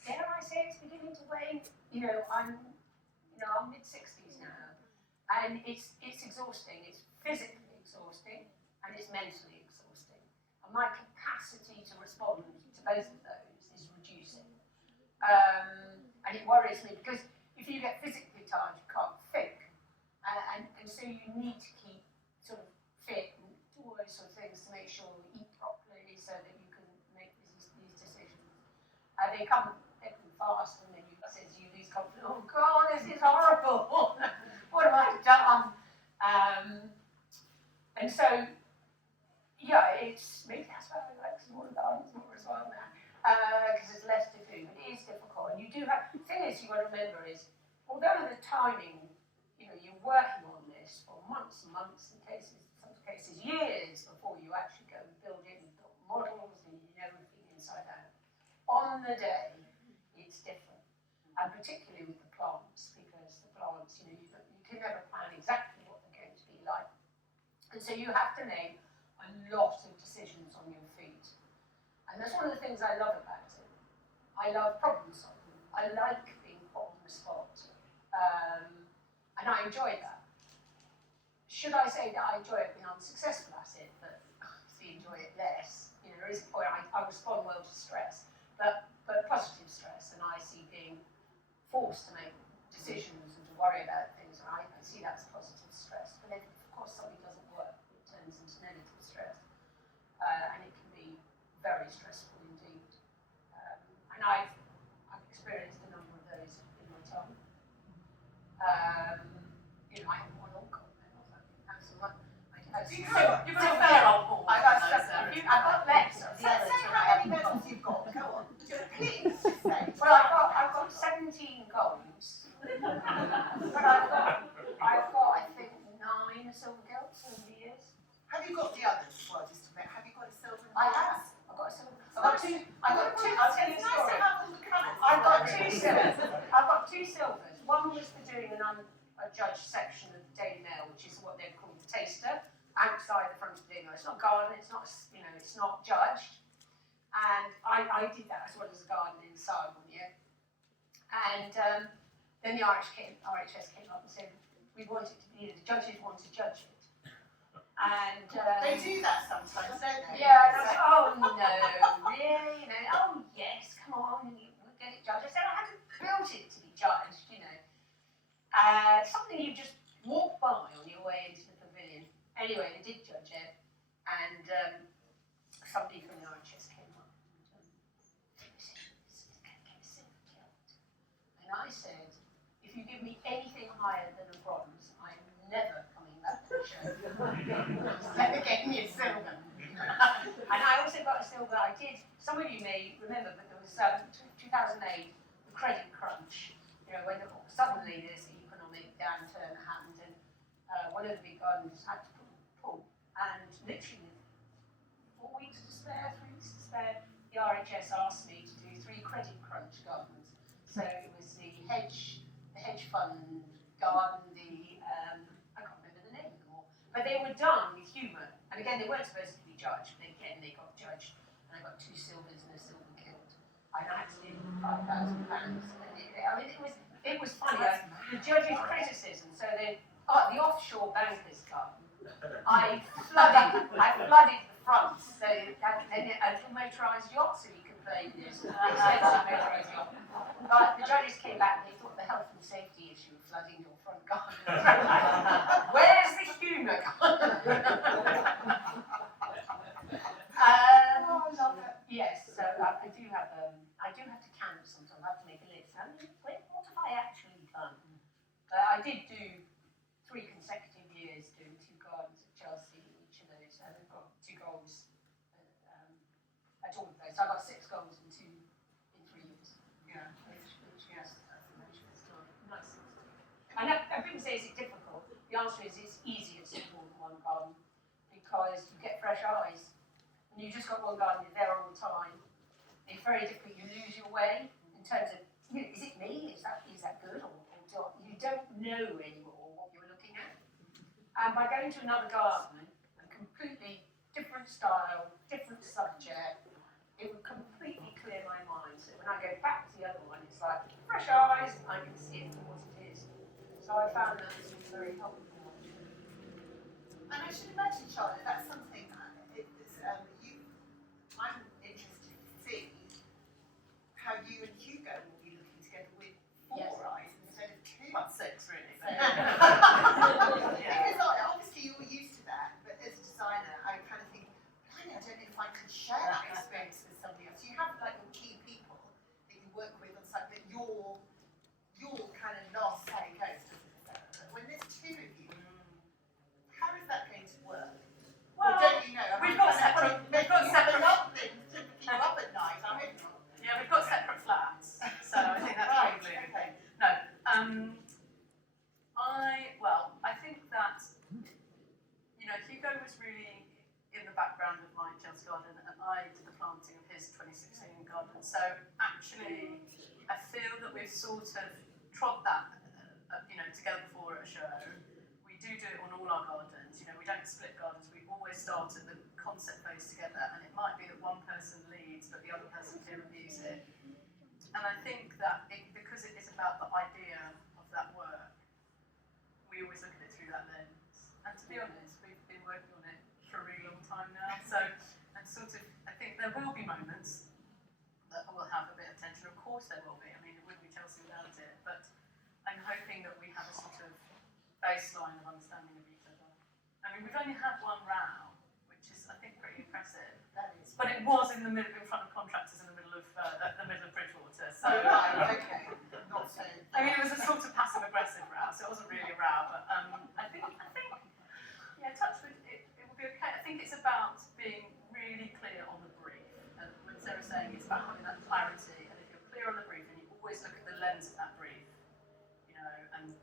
dare I say, it's beginning to wane. I'm mid-60s now, and it's exhausting. It's physically exhausting, and it's mentally exhausting. And my capacity to respond to both of those is reducing. And it worries me, because if you get physically tired, you can't think. And so you need to keep sort of fit and do all those sort of things to make sure you eat properly so that you can make these decisions. They come thick and fast, and then you lose confidence. Oh God, this is horrible. What have I done? And so, it's maybe that's why I like smaller gardens more as well now, because there's less to do. But it is difficult, and you do have. The thing is, you got to remember is although the timing, you're working on this for months and months, in some cases years before you actually go and build it and build models and you know everything inside out. On the day, it's different, and particularly with the plants, because the plants, you can never plan exactly what they're going to be like, and so you have to make a lot of decisions on your feet, and that's one of the things I love about it. I love problem solving. I like being put on the spot. And I enjoy that. Should I say that I enjoy it when I'm successful at it, but I obviously enjoy it less? There is a point I respond well to stress, but positive stress, and I see being forced to make decisions and to worry about things, and I see that as positive stress. But if, of course, something doesn't work, it turns into negative stress, and it can be very stressful indeed. And I've experienced a number of those in my time. I haven't won all gold medals. You've got a fair old ball. I've got less of the Say others. how many medals you've got. Go on. Please say. Well, I've got 17 golds, but I've got I think 9 silver gilts over the years. Have you got the others as well? Just a minute. Have you got a silver? I have. I've got a silver. I've got two. I'll tell you a It's nice story. to have all the colours. I've got 2 silvers. I've got 2 silvers. One was for doing an unjudged section of the Daily Mail, which is what they've called the taster, outside the front of the Daily Mail. It's not garden. It's not it's not judged. And I did that as well as a garden inside one year. And then the RHS came up and said we wanted to be the judges want to judge it. And They do that sometimes, don't they? yeah, and I was like, oh no, really? Oh yes, come on, we'll get it judged. I said I hadn't built it to be judged, something you just walk by on your way into the pavilion. Anyway, they did judge it, and somebody from the RHS came up and said, "This is going to get a silver gilt." And I said, "If you give me anything higher than a bronze, I'm never coming back to the show." Never gave me a silver. And I also got a silver. I did. Some of you may remember, but there was 2008, the credit crunch. When suddenly this economic downturn happened, and one of the big gardens had to pull, and literally 4 weeks to spare, 3 weeks to spare, the RHS asked me to do 3 credit crunch gardens. So it was the hedge fund garden, I can't remember the name of them all, but they were done with humour. And again, they weren't supposed to be judged, but again, they got judged, and I got 2 silvers and a silver gilt. And I had to give them £5,000. It was funny. The judges' criticism. So the offshore bankers garden, I flooded the front, so and motorised yachts, so you could play this expensive motorised yacht. But the judges came back and they thought the health and safety issue of flooding your front garden. Where's the humour? I love it. Yes, so I do have to count sometimes. I have to make a list. What have I actually done? I did do 3 consecutive years doing 2 gardens at Chelsea in each of those, and I've got 2 goals at all of those. So I got 6 goals in 3 years. Yeah. Which yes, it's nice. And people say, is it difficult? The answer is it's easier to do more than 1 garden because you get fresh eyes. And you've just got 1 garden, you're there all the time. It's very difficult. You lose your way in terms of, is it me? Is that good? Or you don't know anymore what you're looking at. And by going to another garden, a completely different style, different subject, it would completely clear my mind. So when I go back to the other one, it's like fresh eyes, I can see it for what it is. So I found that to be very helpful. And I should imagine, Charlotte, that's something I'm interested to see how you and Hugo will be looking together with 4 eyes instead of 2. Well, 6 really. Because obviously you're used to that, but as a designer, I kind of think, I don't know if I could share that experience with somebody else. You have like your key people that you work with on site, but your kind of last say goes, doesn't it? But when there's 2 of you, how is that going to work? Well, or don't you know? we've got separate things to keep you up at night. I hope not. Yeah, we've got separate flats, so I think that's Right, probably okay. no. was really in the background of my Chelsea garden, and I did the planting of his 2016 garden. So actually, I feel that we've sort of trod that, together before at a show. We do it on all our gardens. We don't split gardens. We always start at the concept phase together, and it might be that one person leads, but the other person peer reviews it. And I think that because it is about the idea of that work, we always look at it through that lens. And to be honest, we've been working on it for a really long time now. So, and I think there will be moments that will have a bit of tension. Of course there will be. I mean, it wouldn't be Chelsea without it. But I'm hoping that we have a sort of baseline of understanding of each other. I mean, we've only had one row, which is, I think, pretty impressive. That is. But it was in front of contractors in the middle of Bridgewater. So, Right, okay. Not so. I mean, it was a sort of passive-aggressive row, so it wasn't really a row. But I think, touch wood, it will be okay. I think it's about being really clear on the brief. And when Sarah's saying it's about having that clarity, and if you're clear on the brief, and you always look at the lens of that brief, and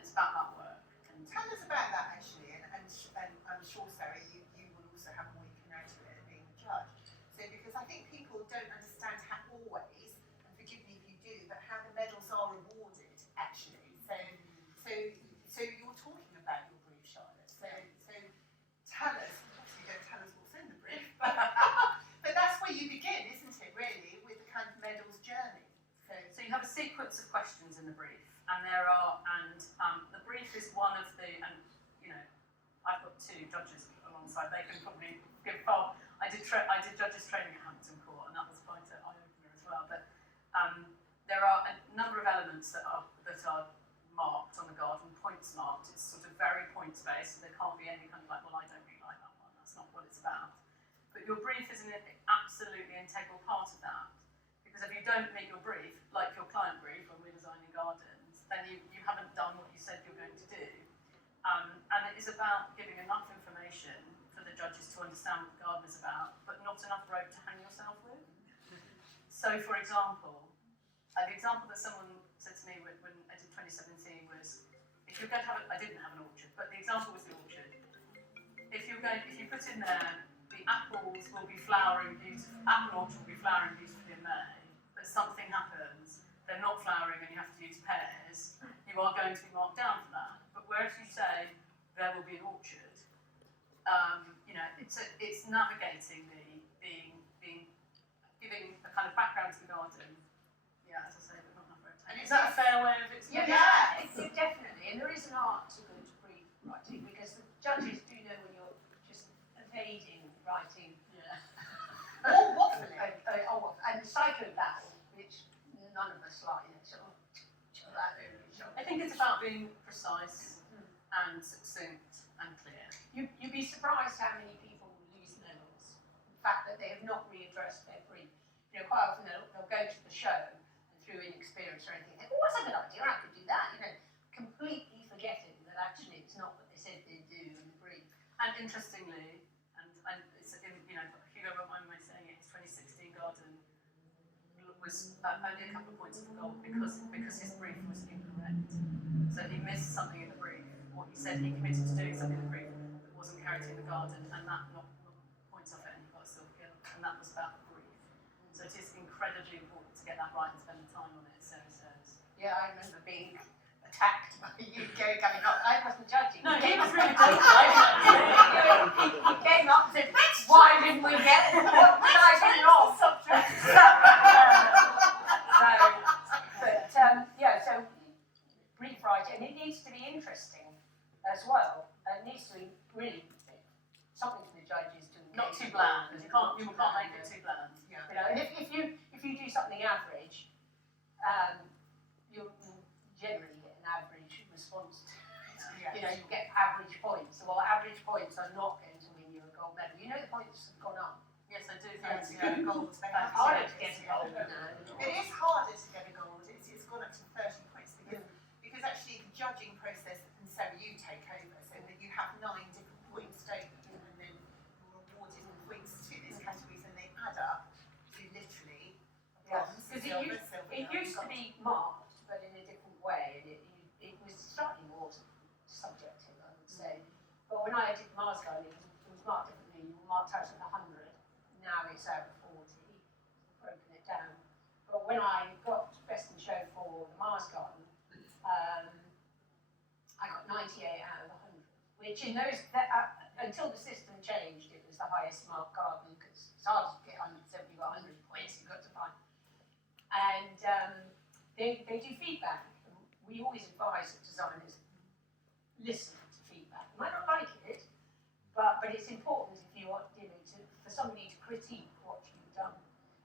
it's about that work. And Tell us about that actually, and I'm sure, Sarah, you will also have more you can add to it being a judge. So because I think people don't understand how always, and forgive me if you do, but how the medals are awarded actually. So you're talking about your brief, Charlotte. So tell us. Obviously, you don't tell us what's in the brief, but that's where you begin, isn't it? Really, with the kind of medals journey. So you have a sequence of questions in the brief, and the brief is one of the, I've got two judges alongside. They can probably give far. I did judges training at Hampton Court, and that was quite an eye-opener as well. But there are a number of elements that are marked on the garden, points marked. It's sort of very points-based, so there can't be any kind of like, well, I don't really like that one. That's not what it's about. But your brief is an absolutely integral part of that. Because if you don't meet your brief, like your client brief when we're designing gardens, then you haven't done what you said you're going to do. And it is about giving enough information for the judges to understand what the garden is about, but not enough rope to hang yourself with. So, for example, the example that someone said to me when I did 2017 was, if you're going to I didn't have an orchard, but the example was the orchard. If you put in there, the apples will be flowering beautifully, apple orchard will be flowering beautifully in May, but something happens, they're not flowering and you have to use pears, you are going to be marked down for that. But whereas you say there will be an orchard, it's navigating giving a kind of background to the garden. Yeah, as I say, but not enough rotation. And Is that a fair way of explaining? Yeah, it's definitely, and there is an art to good brief writing because the judges do know when you're just evading writing. Yeah. Or waffling. And psychobabble, which none of us like. I think it's about being precise and succinct and clear. You'd be surprised how many people lose medals. The fact that they have not readdressed their brief. Quite often they'll go to the show and through inexperience or anything, think, oh, that's a good idea, I could do that. Completely forgetting that actually it's not what they said they'd do in the brief. And interestingly, and it's Hugo won't mind saying it, his 2016 garden was only a couple of points of gold because his brief was incorrect. So he missed something in the brief, or he said he committed to doing something in the brief that wasn't carried in the garden, and that knocked points off it, and he got a silver gill, and that was about the brief. So it is incredibly important to get that right and spend the time on it, Sarah says. Yeah, I remember being attacked by you coming up. I wasn't judging. No, he was really good. He came up and said, why didn't we get it? What did I do wrong? So brief writing, and it needs to be interesting as well. It needs to be really something for the judges to engage. Not too bland, because you can't make it too bland. Yeah. And if you do something average, you'll generally get an average response to it. Yeah. You get average points. Well, average points are not going to win you a gold medal. The points have gone up. Yes, I do Yes, think gold. It's harder to get a gold now. It is harder to get a gold. It's gone up to 30 points because actually the judging process, and Sarah, you take over, so that you have 9 different points, don't you? And then you're awarded points to these categories, and they add up to literally bronze, silver, It used to be marked, but in a different way, and it was slightly more subjective, I would say. But when I did Mars Garden, it marked differently. You were marked out at 100. Now it's out of 40. Broken it down. But when I got Best in Show for the Mars Garden, I got 98 out of 100, which in those until the system changed, it was the highest marked garden because it's hard to get 170, you've got 100 points you've got to find. And they do feedback. We always advise that designers listen to feedback. You might not like it, but it's important if you want, for somebody to critique what you've done.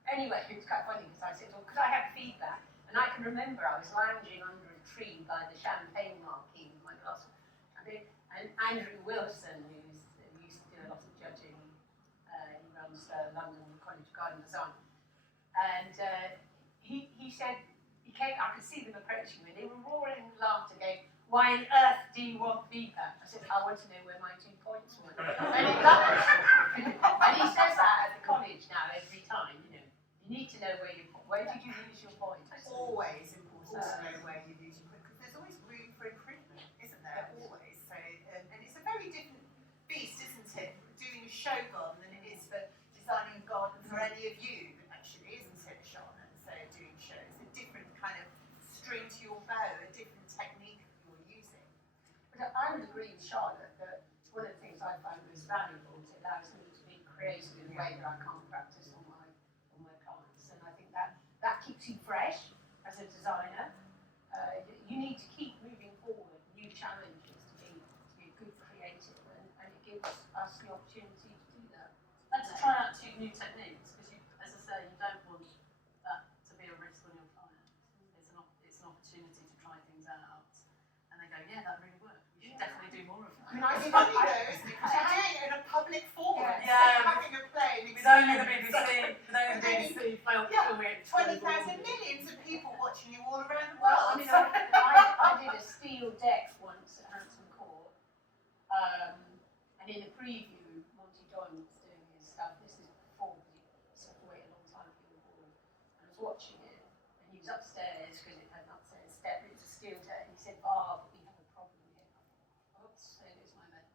Anyway, it was quite funny because I said, well, could I have feedback? And I can remember I was lounging under a tree by the champagne marquee with my glass, and Andrew Wilson, who used to do a lot of judging, he runs London College of Garden Design, and he said, I could see them approaching me, they were roaring with laughter, going, why on earth do you want feedback? I said, I want to know where my 2 points were. And he says that at the college now every time, you need to know where did you lose your point? It's always important to know where you lose your point, because there's always room for improvement, isn't there? Always. So, and it's a very different beast, isn't it, doing a show garden than it is for designing a garden for any of you, actually, isn't it, Charlotte? So doing shows, a different kind of string to your bow, a different technique you're using. But I would agree with Charlotte that one of the things I found was valuable. It allows me to be creative in a way that I can't practice on my clients, and I think that keeps you fresh as a designer. You need to keep moving forward, new challenges to be a good creative, and it gives us the opportunity to do that. And to try out new techniques, because as I say, you don't want that to be a risk on your client. It's an opportunity to try things out, and they go, yeah, that really worked. We should definitely do more of that. I mean, it's funny though, isn't it? Because you're doing it in a public forum. Yeah. So having a play. With only the BBC felt it. 20,000 millions of people watching you all around the Well, I world. mean, I did a steel deck once at Hampton Court, and in the preview, Monty Don was doing his stuff. This is before, because you have to wait a long time to get on board. And I was watching it, and he was upstairs because it had an upstairs step. It was a steel deck, and he said, "Barb, we have a problem here." Oops, there goes my man.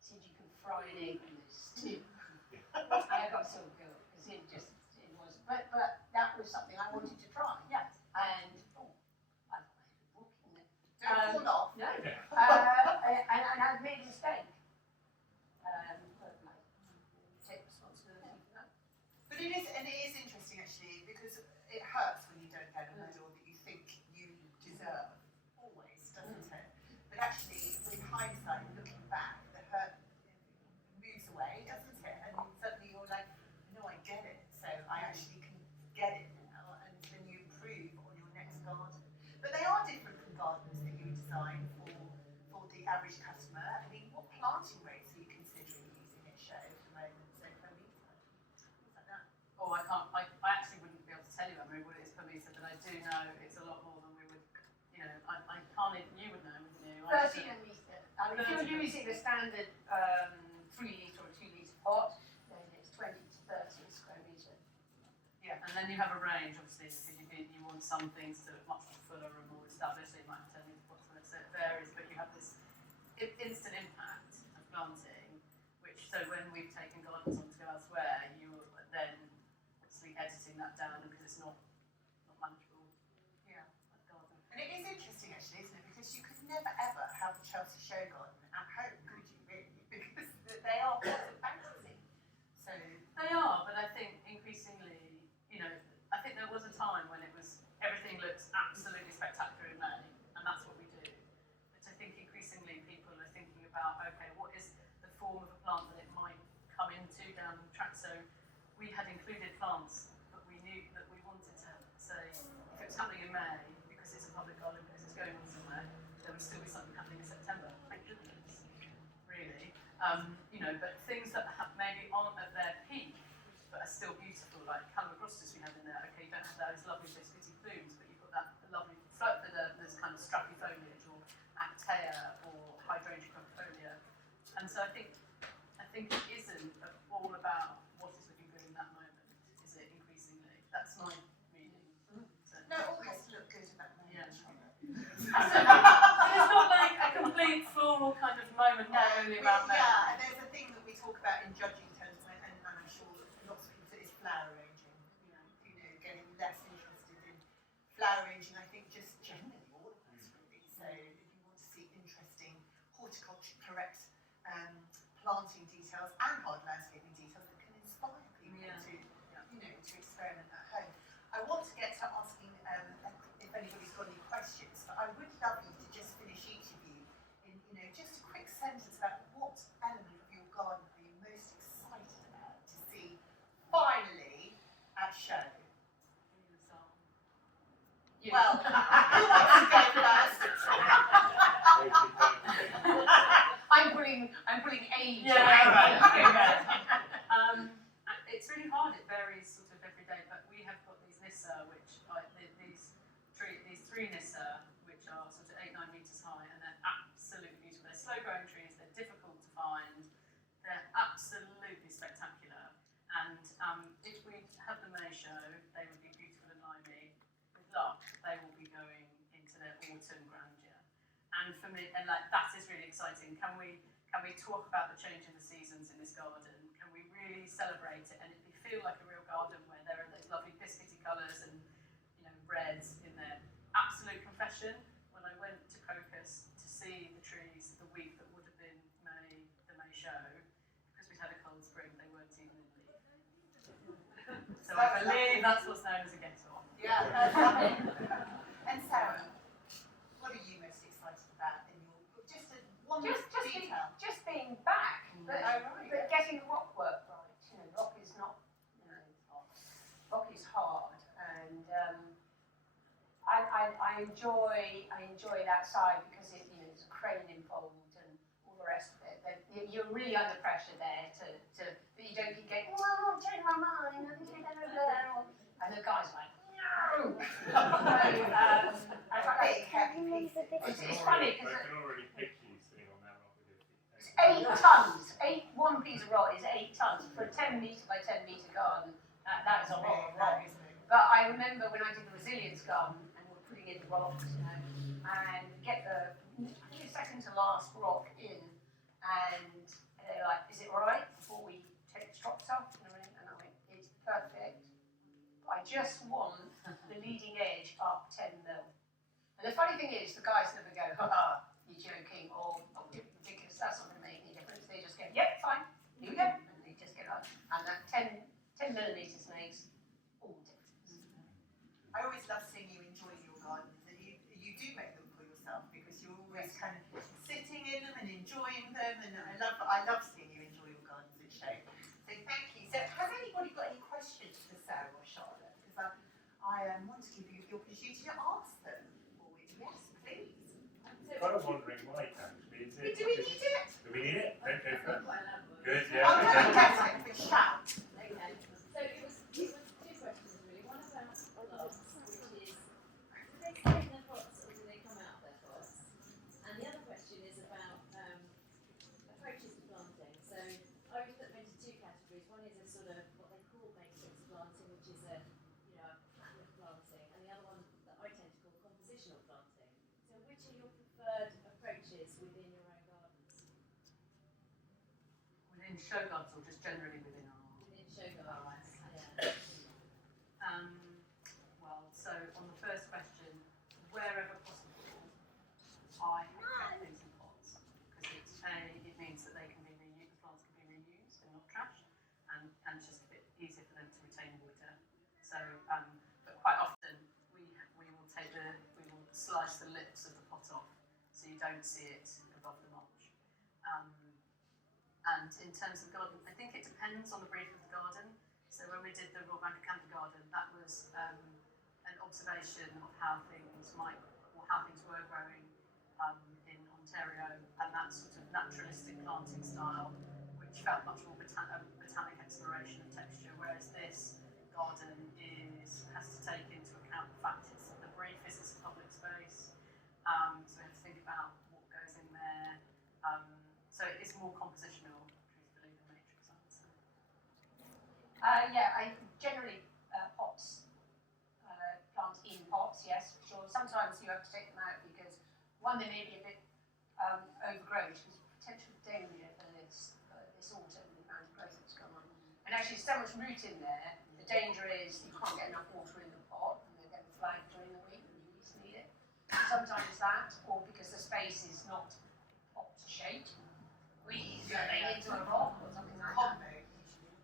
He said, "You can fry an egg on this too." And I got so good because it was, but that was something I wanted to try. Yeah. And I've walking it. Don't fall off. No. And I've made a mistake. But I take responsibility for that. But it is interesting actually, because it hurts when you don't get a medal that you think you deserve. Always, doesn't it? But actually, with hindsight, looking back, the hurt moves away, doesn't it? And suddenly you're like, no, I get it. So I actually can get it now, and then you improve on your next garden. But they are different from gardens that you design for the average customer. I mean, what planting rates are you considering using at show at the moment, so per metre? Things like that. Oh, I can't. I actually wouldn't be able to tell you, Anne-Marie, what it is per metre, but I do know it's a lot more than we would. I can't. You would know, wouldn't you? 30 a metre. I mean, if you're using the standard 3 litre or 2 litre pot, then it's 20 to 30 square metre. Yeah, and then you have a range, obviously, because you want some things that are much more fuller and more established, so you might have 10 metre pots, so it varies, but you have this instant impact of planting, which, so when we've taken gardens on to go elsewhere, you will then obviously editing that down because it's not manageable. Yeah. Garden. And it is interesting actually, isn't it? Because you could never ever have a Chelsea show garden at home, could you really? Because they are pots of fantasy. So They are, but I think increasingly, I think there was a time when everything looks absolutely spectacular in May, and that's what we do. But I think increasingly people are thinking about, okay, what is the form of a plant that it might come into down the track? So we had included plants, but we knew that we wanted to say, if it was happening in May, because it's a public garden, because it's going on somewhere, there would still be something happening in September. Thank goodness, really. But things that maybe aren't at their peak, but are still beautiful, like calamagrostis we have in there. Okay, you don't have those lovely biscuity plumes, but you've got that lovely there's kind of strappy foliage, or actea, or hydrangea crumpifolia. And so I think it isn't all about what is looking good in that moment, is it increasingly? That's my reading. So, no, it all has to look good in that moment. Yeah. It's not like a complete floral kind of moment, not really about that. Yeah, and there's a thing that we talk about in judging terms, and I'm sure lots of people, is flower arranging. You know, getting less interested in flower arranging, I think, just generally all of us really. So if you want to see interesting horticulture correct planting details and hard landscaping details that can inspire people to, you know, to experiment at home. I want to get to asking if anybody's got any questions, but I would love you to just finish each of you in, you know, just a quick sentence about what element of your garden are you most excited about to see finally at show. Well, who wants to go first? I'm pulling age. It's really hard. It varies sort of every day. But we have got these Nissa, which these three Nissa, which are sort of 8-9 meters high, and they're absolutely beautiful. They're slow-growing trees. They're difficult to find. They're absolutely spectacular. And if we had the May show, they would be beautiful and lively. With luck, they will be going into their autumn grandeur. And for me, and like that is really exciting. Can we talk about the change in the seasons in this garden? Can we really celebrate it and it feel like a real garden where there are those lovely biscuity colours and, you know, reds in there? Absolute confession, when I went to Crocus to see the trees the week that would have been the May show, because we'd had a cold spring, they weren't even in leaf. So I believe that's what's known as a get-off. Yeah. And Sarah, what are you most excited about in your one detail? Just being back, but getting the rock work right. You know, rock is not, you know, rock is hard, and I enjoy that side because it, you know, there's a crane involved and all the rest of it. You're really under pressure there to that you don't keep going, oh, change my mind, and the guy's like, no. It's funny because I can already picture you sitting on that rock with your feet. it's 8 tons. One piece of rock is 8 tons for a 10 metre by 10 metre garden. That is a lot of rock. But I remember when I did the resilience garden and we were putting in the rocks, you know, and get the second to last rock in, and they're like, "Is it all right before we take the strops off?" You know, and I went, "It's perfect. I just want the leading edge up 10 mil." And the funny thing is, the guys never go, "Ha, you're joking," or "Oh, ridiculous, that's not going to make any difference." They just go, "Yep, fine, here we go," and they just get on. And that 10 millimetres makes all the difference. I always love seeing you enjoying your gardens, and you do make them for yourself because you're always kind of sitting in them and enjoying them, and I love seeing you enjoy your gardens at show. So thank you. So has anybody got any questions for Sarah or Charlotte? Because I want to give you the opportunity to ask them. Yes, please. I was wondering why actually. Do we need it? Do we need it? Okay, good. Good, I'm yeah. going to get it for shout. Okay, so it was 2 questions really. One about plants, which is, do they stay in their pots or do they come out of their pots? And the other question is about approaches to planting. So I would put them into 2 categories. One is a sort of what they call basics planting, which is a pattern planting, and the other one that I tend to call compositional planting. So which are your preferred approaches within your own gardens? Within show gardens or just generally within our Within show gardens, yeah. Well, so on the first question, wherever possible, I have kept things in pots because it means that they can be reused, the plants can be reused and not trashed, and it's just a bit easier for them to retain water. So, but quite often we will slice the lips of the pot off so you don't see it above the mulch. And in terms of the garden, I think it depends on the brief of the garden. So when we did the Royal Bank of Canada garden, that was an observation of how things were growing in Ontario, and that sort of naturalistic planting style, which felt much more botanic exploration of texture, whereas this garden has to take into account the fact that the brief is a public space, so we have to think about what goes in there. So it is more compositional, truthfully, than matrix, I would say. I generally pots, plant in pots, yes, for sure. Sometimes you have to take them out because, one, they may be a bit overgrown, which is potential danger for this autumn. And actually, there's so much root in there. The danger is you can't get enough water in the pot, and they get flagged during the week when you least need it. So sometimes that, or because the space is not pot shaped, we something into a rock or something like that.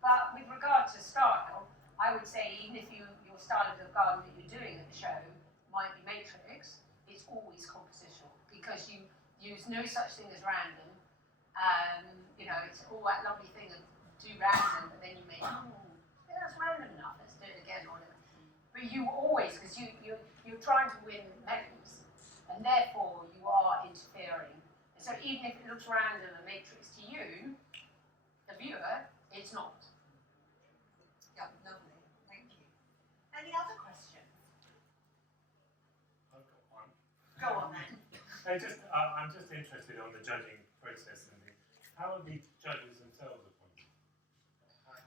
But with regard to style, I would say even if your style of the garden that you're doing at the show might be matrix, it's always compositional because you use no such thing as random. It's all that lovely thing of do random, but then you make, that's random enough, let's do it again. But you always, because you're trying to win medals, and therefore you are interfering. And so even if it looks random and matrix to you, the viewer, it's not. Yeah, lovely. Thank you. Any other questions? I've got one. Go on then. I'm just interested on the judging process and how are the judges themselves appointed?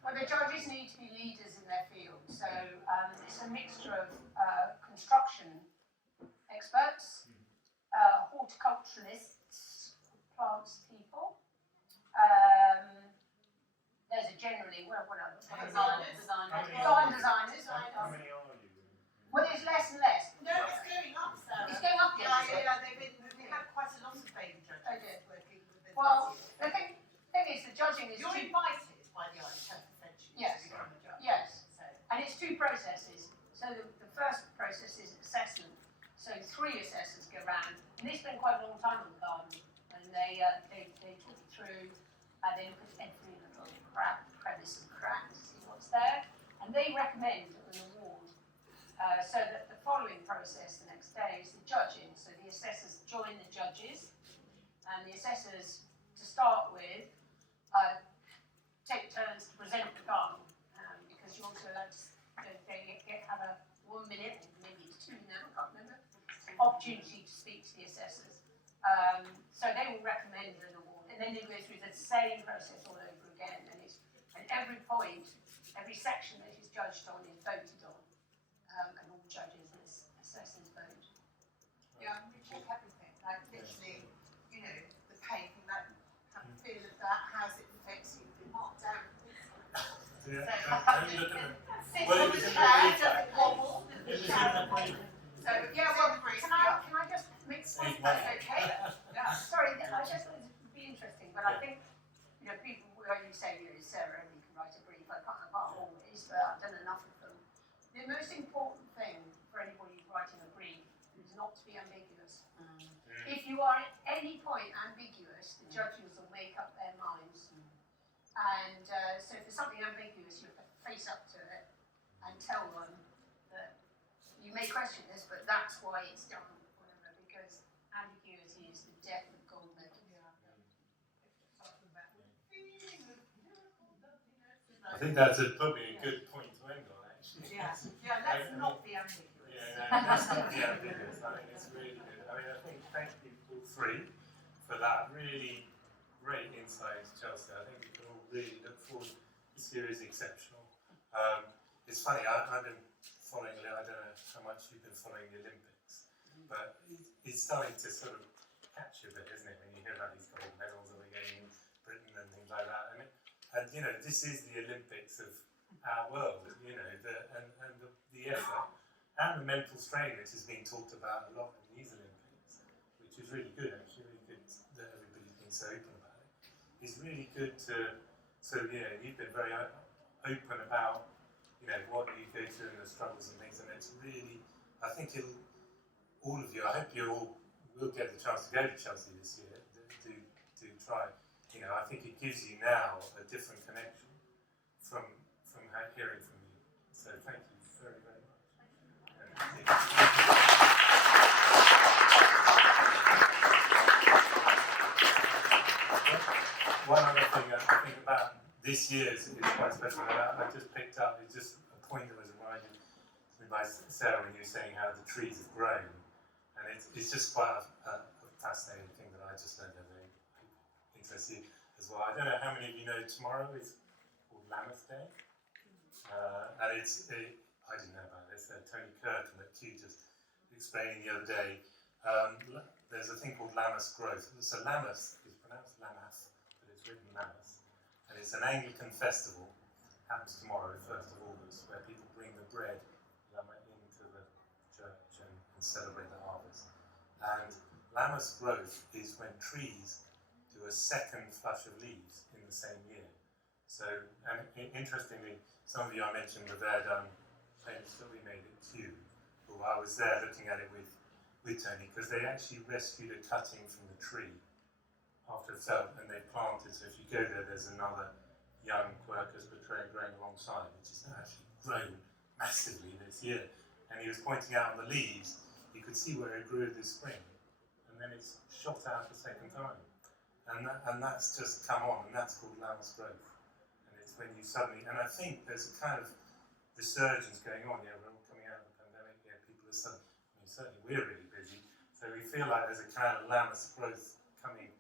Well, the judges need to be leaders in their field, so it's a mixture of construction experts, horticulturalists, plants people. There's a generally, what other? Designers. Designers. How many are you? Well, there's less and less. No, it's going up, Sarah. It's going up, Yeah, they had quite a lot of baby judges They did. working with this. Well, the thing is, the judging is You're invited by the RHS essentially Yes. to become a judge. Yes. So, and it's two processes. So the first process is assessment. So 3 assessors go round, and they spend quite a long time on the garden, and they talk it through, and they look at every little crevice and crack to see what's there, and they recommend an award. So that the following process the next day is the judging. So the assessors join the judges, and the assessors, to start with, take turns to present the garden, because you also allowed to have a 1 minute, or maybe it's 2 now, I can't remember, opportunity to speak to the assessors. So they will recommend an award, and then they go through the same process all over again, and every point, every section that is judged on is voted on, and all judges and assessors vote. yeah, we check everything, like literally, the paint, like, have a feel of that, how's it affects you, the markdown. Yeah, have you looked at them? Sit Well, on it the was in the chair, brief. does it wobble? It was in the brief. So yeah, well, can I just make Save that's money. okay? Yeah. Sorry, I just thought it would be interesting, but I think people when you say Sarah only can write a brief, I can't always, but I've done enough of them. The most important thing for anybody writing a brief is not to be ambiguous. If you are at any point ambiguous, the judges will make up their minds. And so if there's something ambiguous, you have to face up to it and tell them that you may question this, but that's why it's done, whatever, because ambiguity is the death of gold medals. I think that's probably a good point to end on, actually. Yeah, let's not be ambiguous. Yeah, no, that's not the ambiguous. I think it's really good. I think thank you all 3 for that really great insight into Chelsea. I think we can all really look forward. This year is exceptional. It's funny, I've been following it. I don't know how much you've been following the Olympics, but it's starting to sort of catch you a bit, isn't it, when you hear about these gold medals that we're getting in Britain and things like that. And this is the Olympics of our world, and the effort and the mental strain which is being talked about a lot in these Olympics, which is really good, actually, really good that everybody's been so open about it. It's really good to, you've been very open about, what you go through and the struggles and things, and it's really, I think all of you, I hope you all will get the chance to go to Chelsea this year, to try. I think it gives you now a different connection from hearing from you. So thank you very, very much. One other thing I think about this year is quite special. I just picked up, it's just a point that was reminded me by Sarah when you were saying how the trees have grown. And it's just quite a fascinating thing that I just learned, very interesting as well. I don't know how many of you know tomorrow is called Lammas Day. And I didn't know about this. Tony Kirkham at Q just explaining the other day. There's a thing called Lammas growth. So Lammas is pronounced Lammas, but it's written Lammas. And it's an Anglican festival. happens tomorrow, 1st of August, where people bring the bread into the church and celebrate the harvest. And Lammas growth is when trees do a second flush of leaves in the same year. So, and interestingly, some of you, I mentioned the Verdun bench that we made at Kew. Well, I was there looking at it with Tony, because they actually rescued a cutting from the tree after it fell, and they planted. So if you go there, there's another young Quercus petraea growing alongside, which has actually grown massively this year. And he was pointing out on the leaves, you could see where it grew this spring, and then it's shot out a second time. And that's just come on, and that's called Lammas growth. And it's when you suddenly, and I think there's a kind of resurgence going on. Yeah, we're all coming out of the pandemic. Yeah, people are suddenly, I mean, certainly we're really busy, so we feel like there's a kind of Lammas growth coming,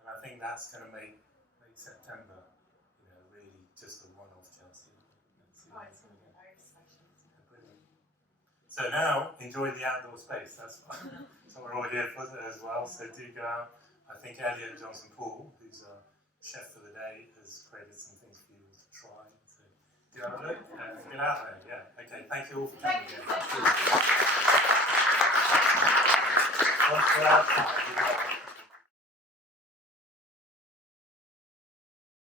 and I think that's going to make September, really just a one-off Chelsea. Right, it's going to be very special, isn't it? Brilliant. So now, enjoy the outdoor space. That's what we're all here for as well. So do go out. I think Elliot Johnson-Paul, who's our chef for the day, has created some things for you all to try. So do have a look and get out there. Yeah. Okay. Thank you all for coming again. Thank you.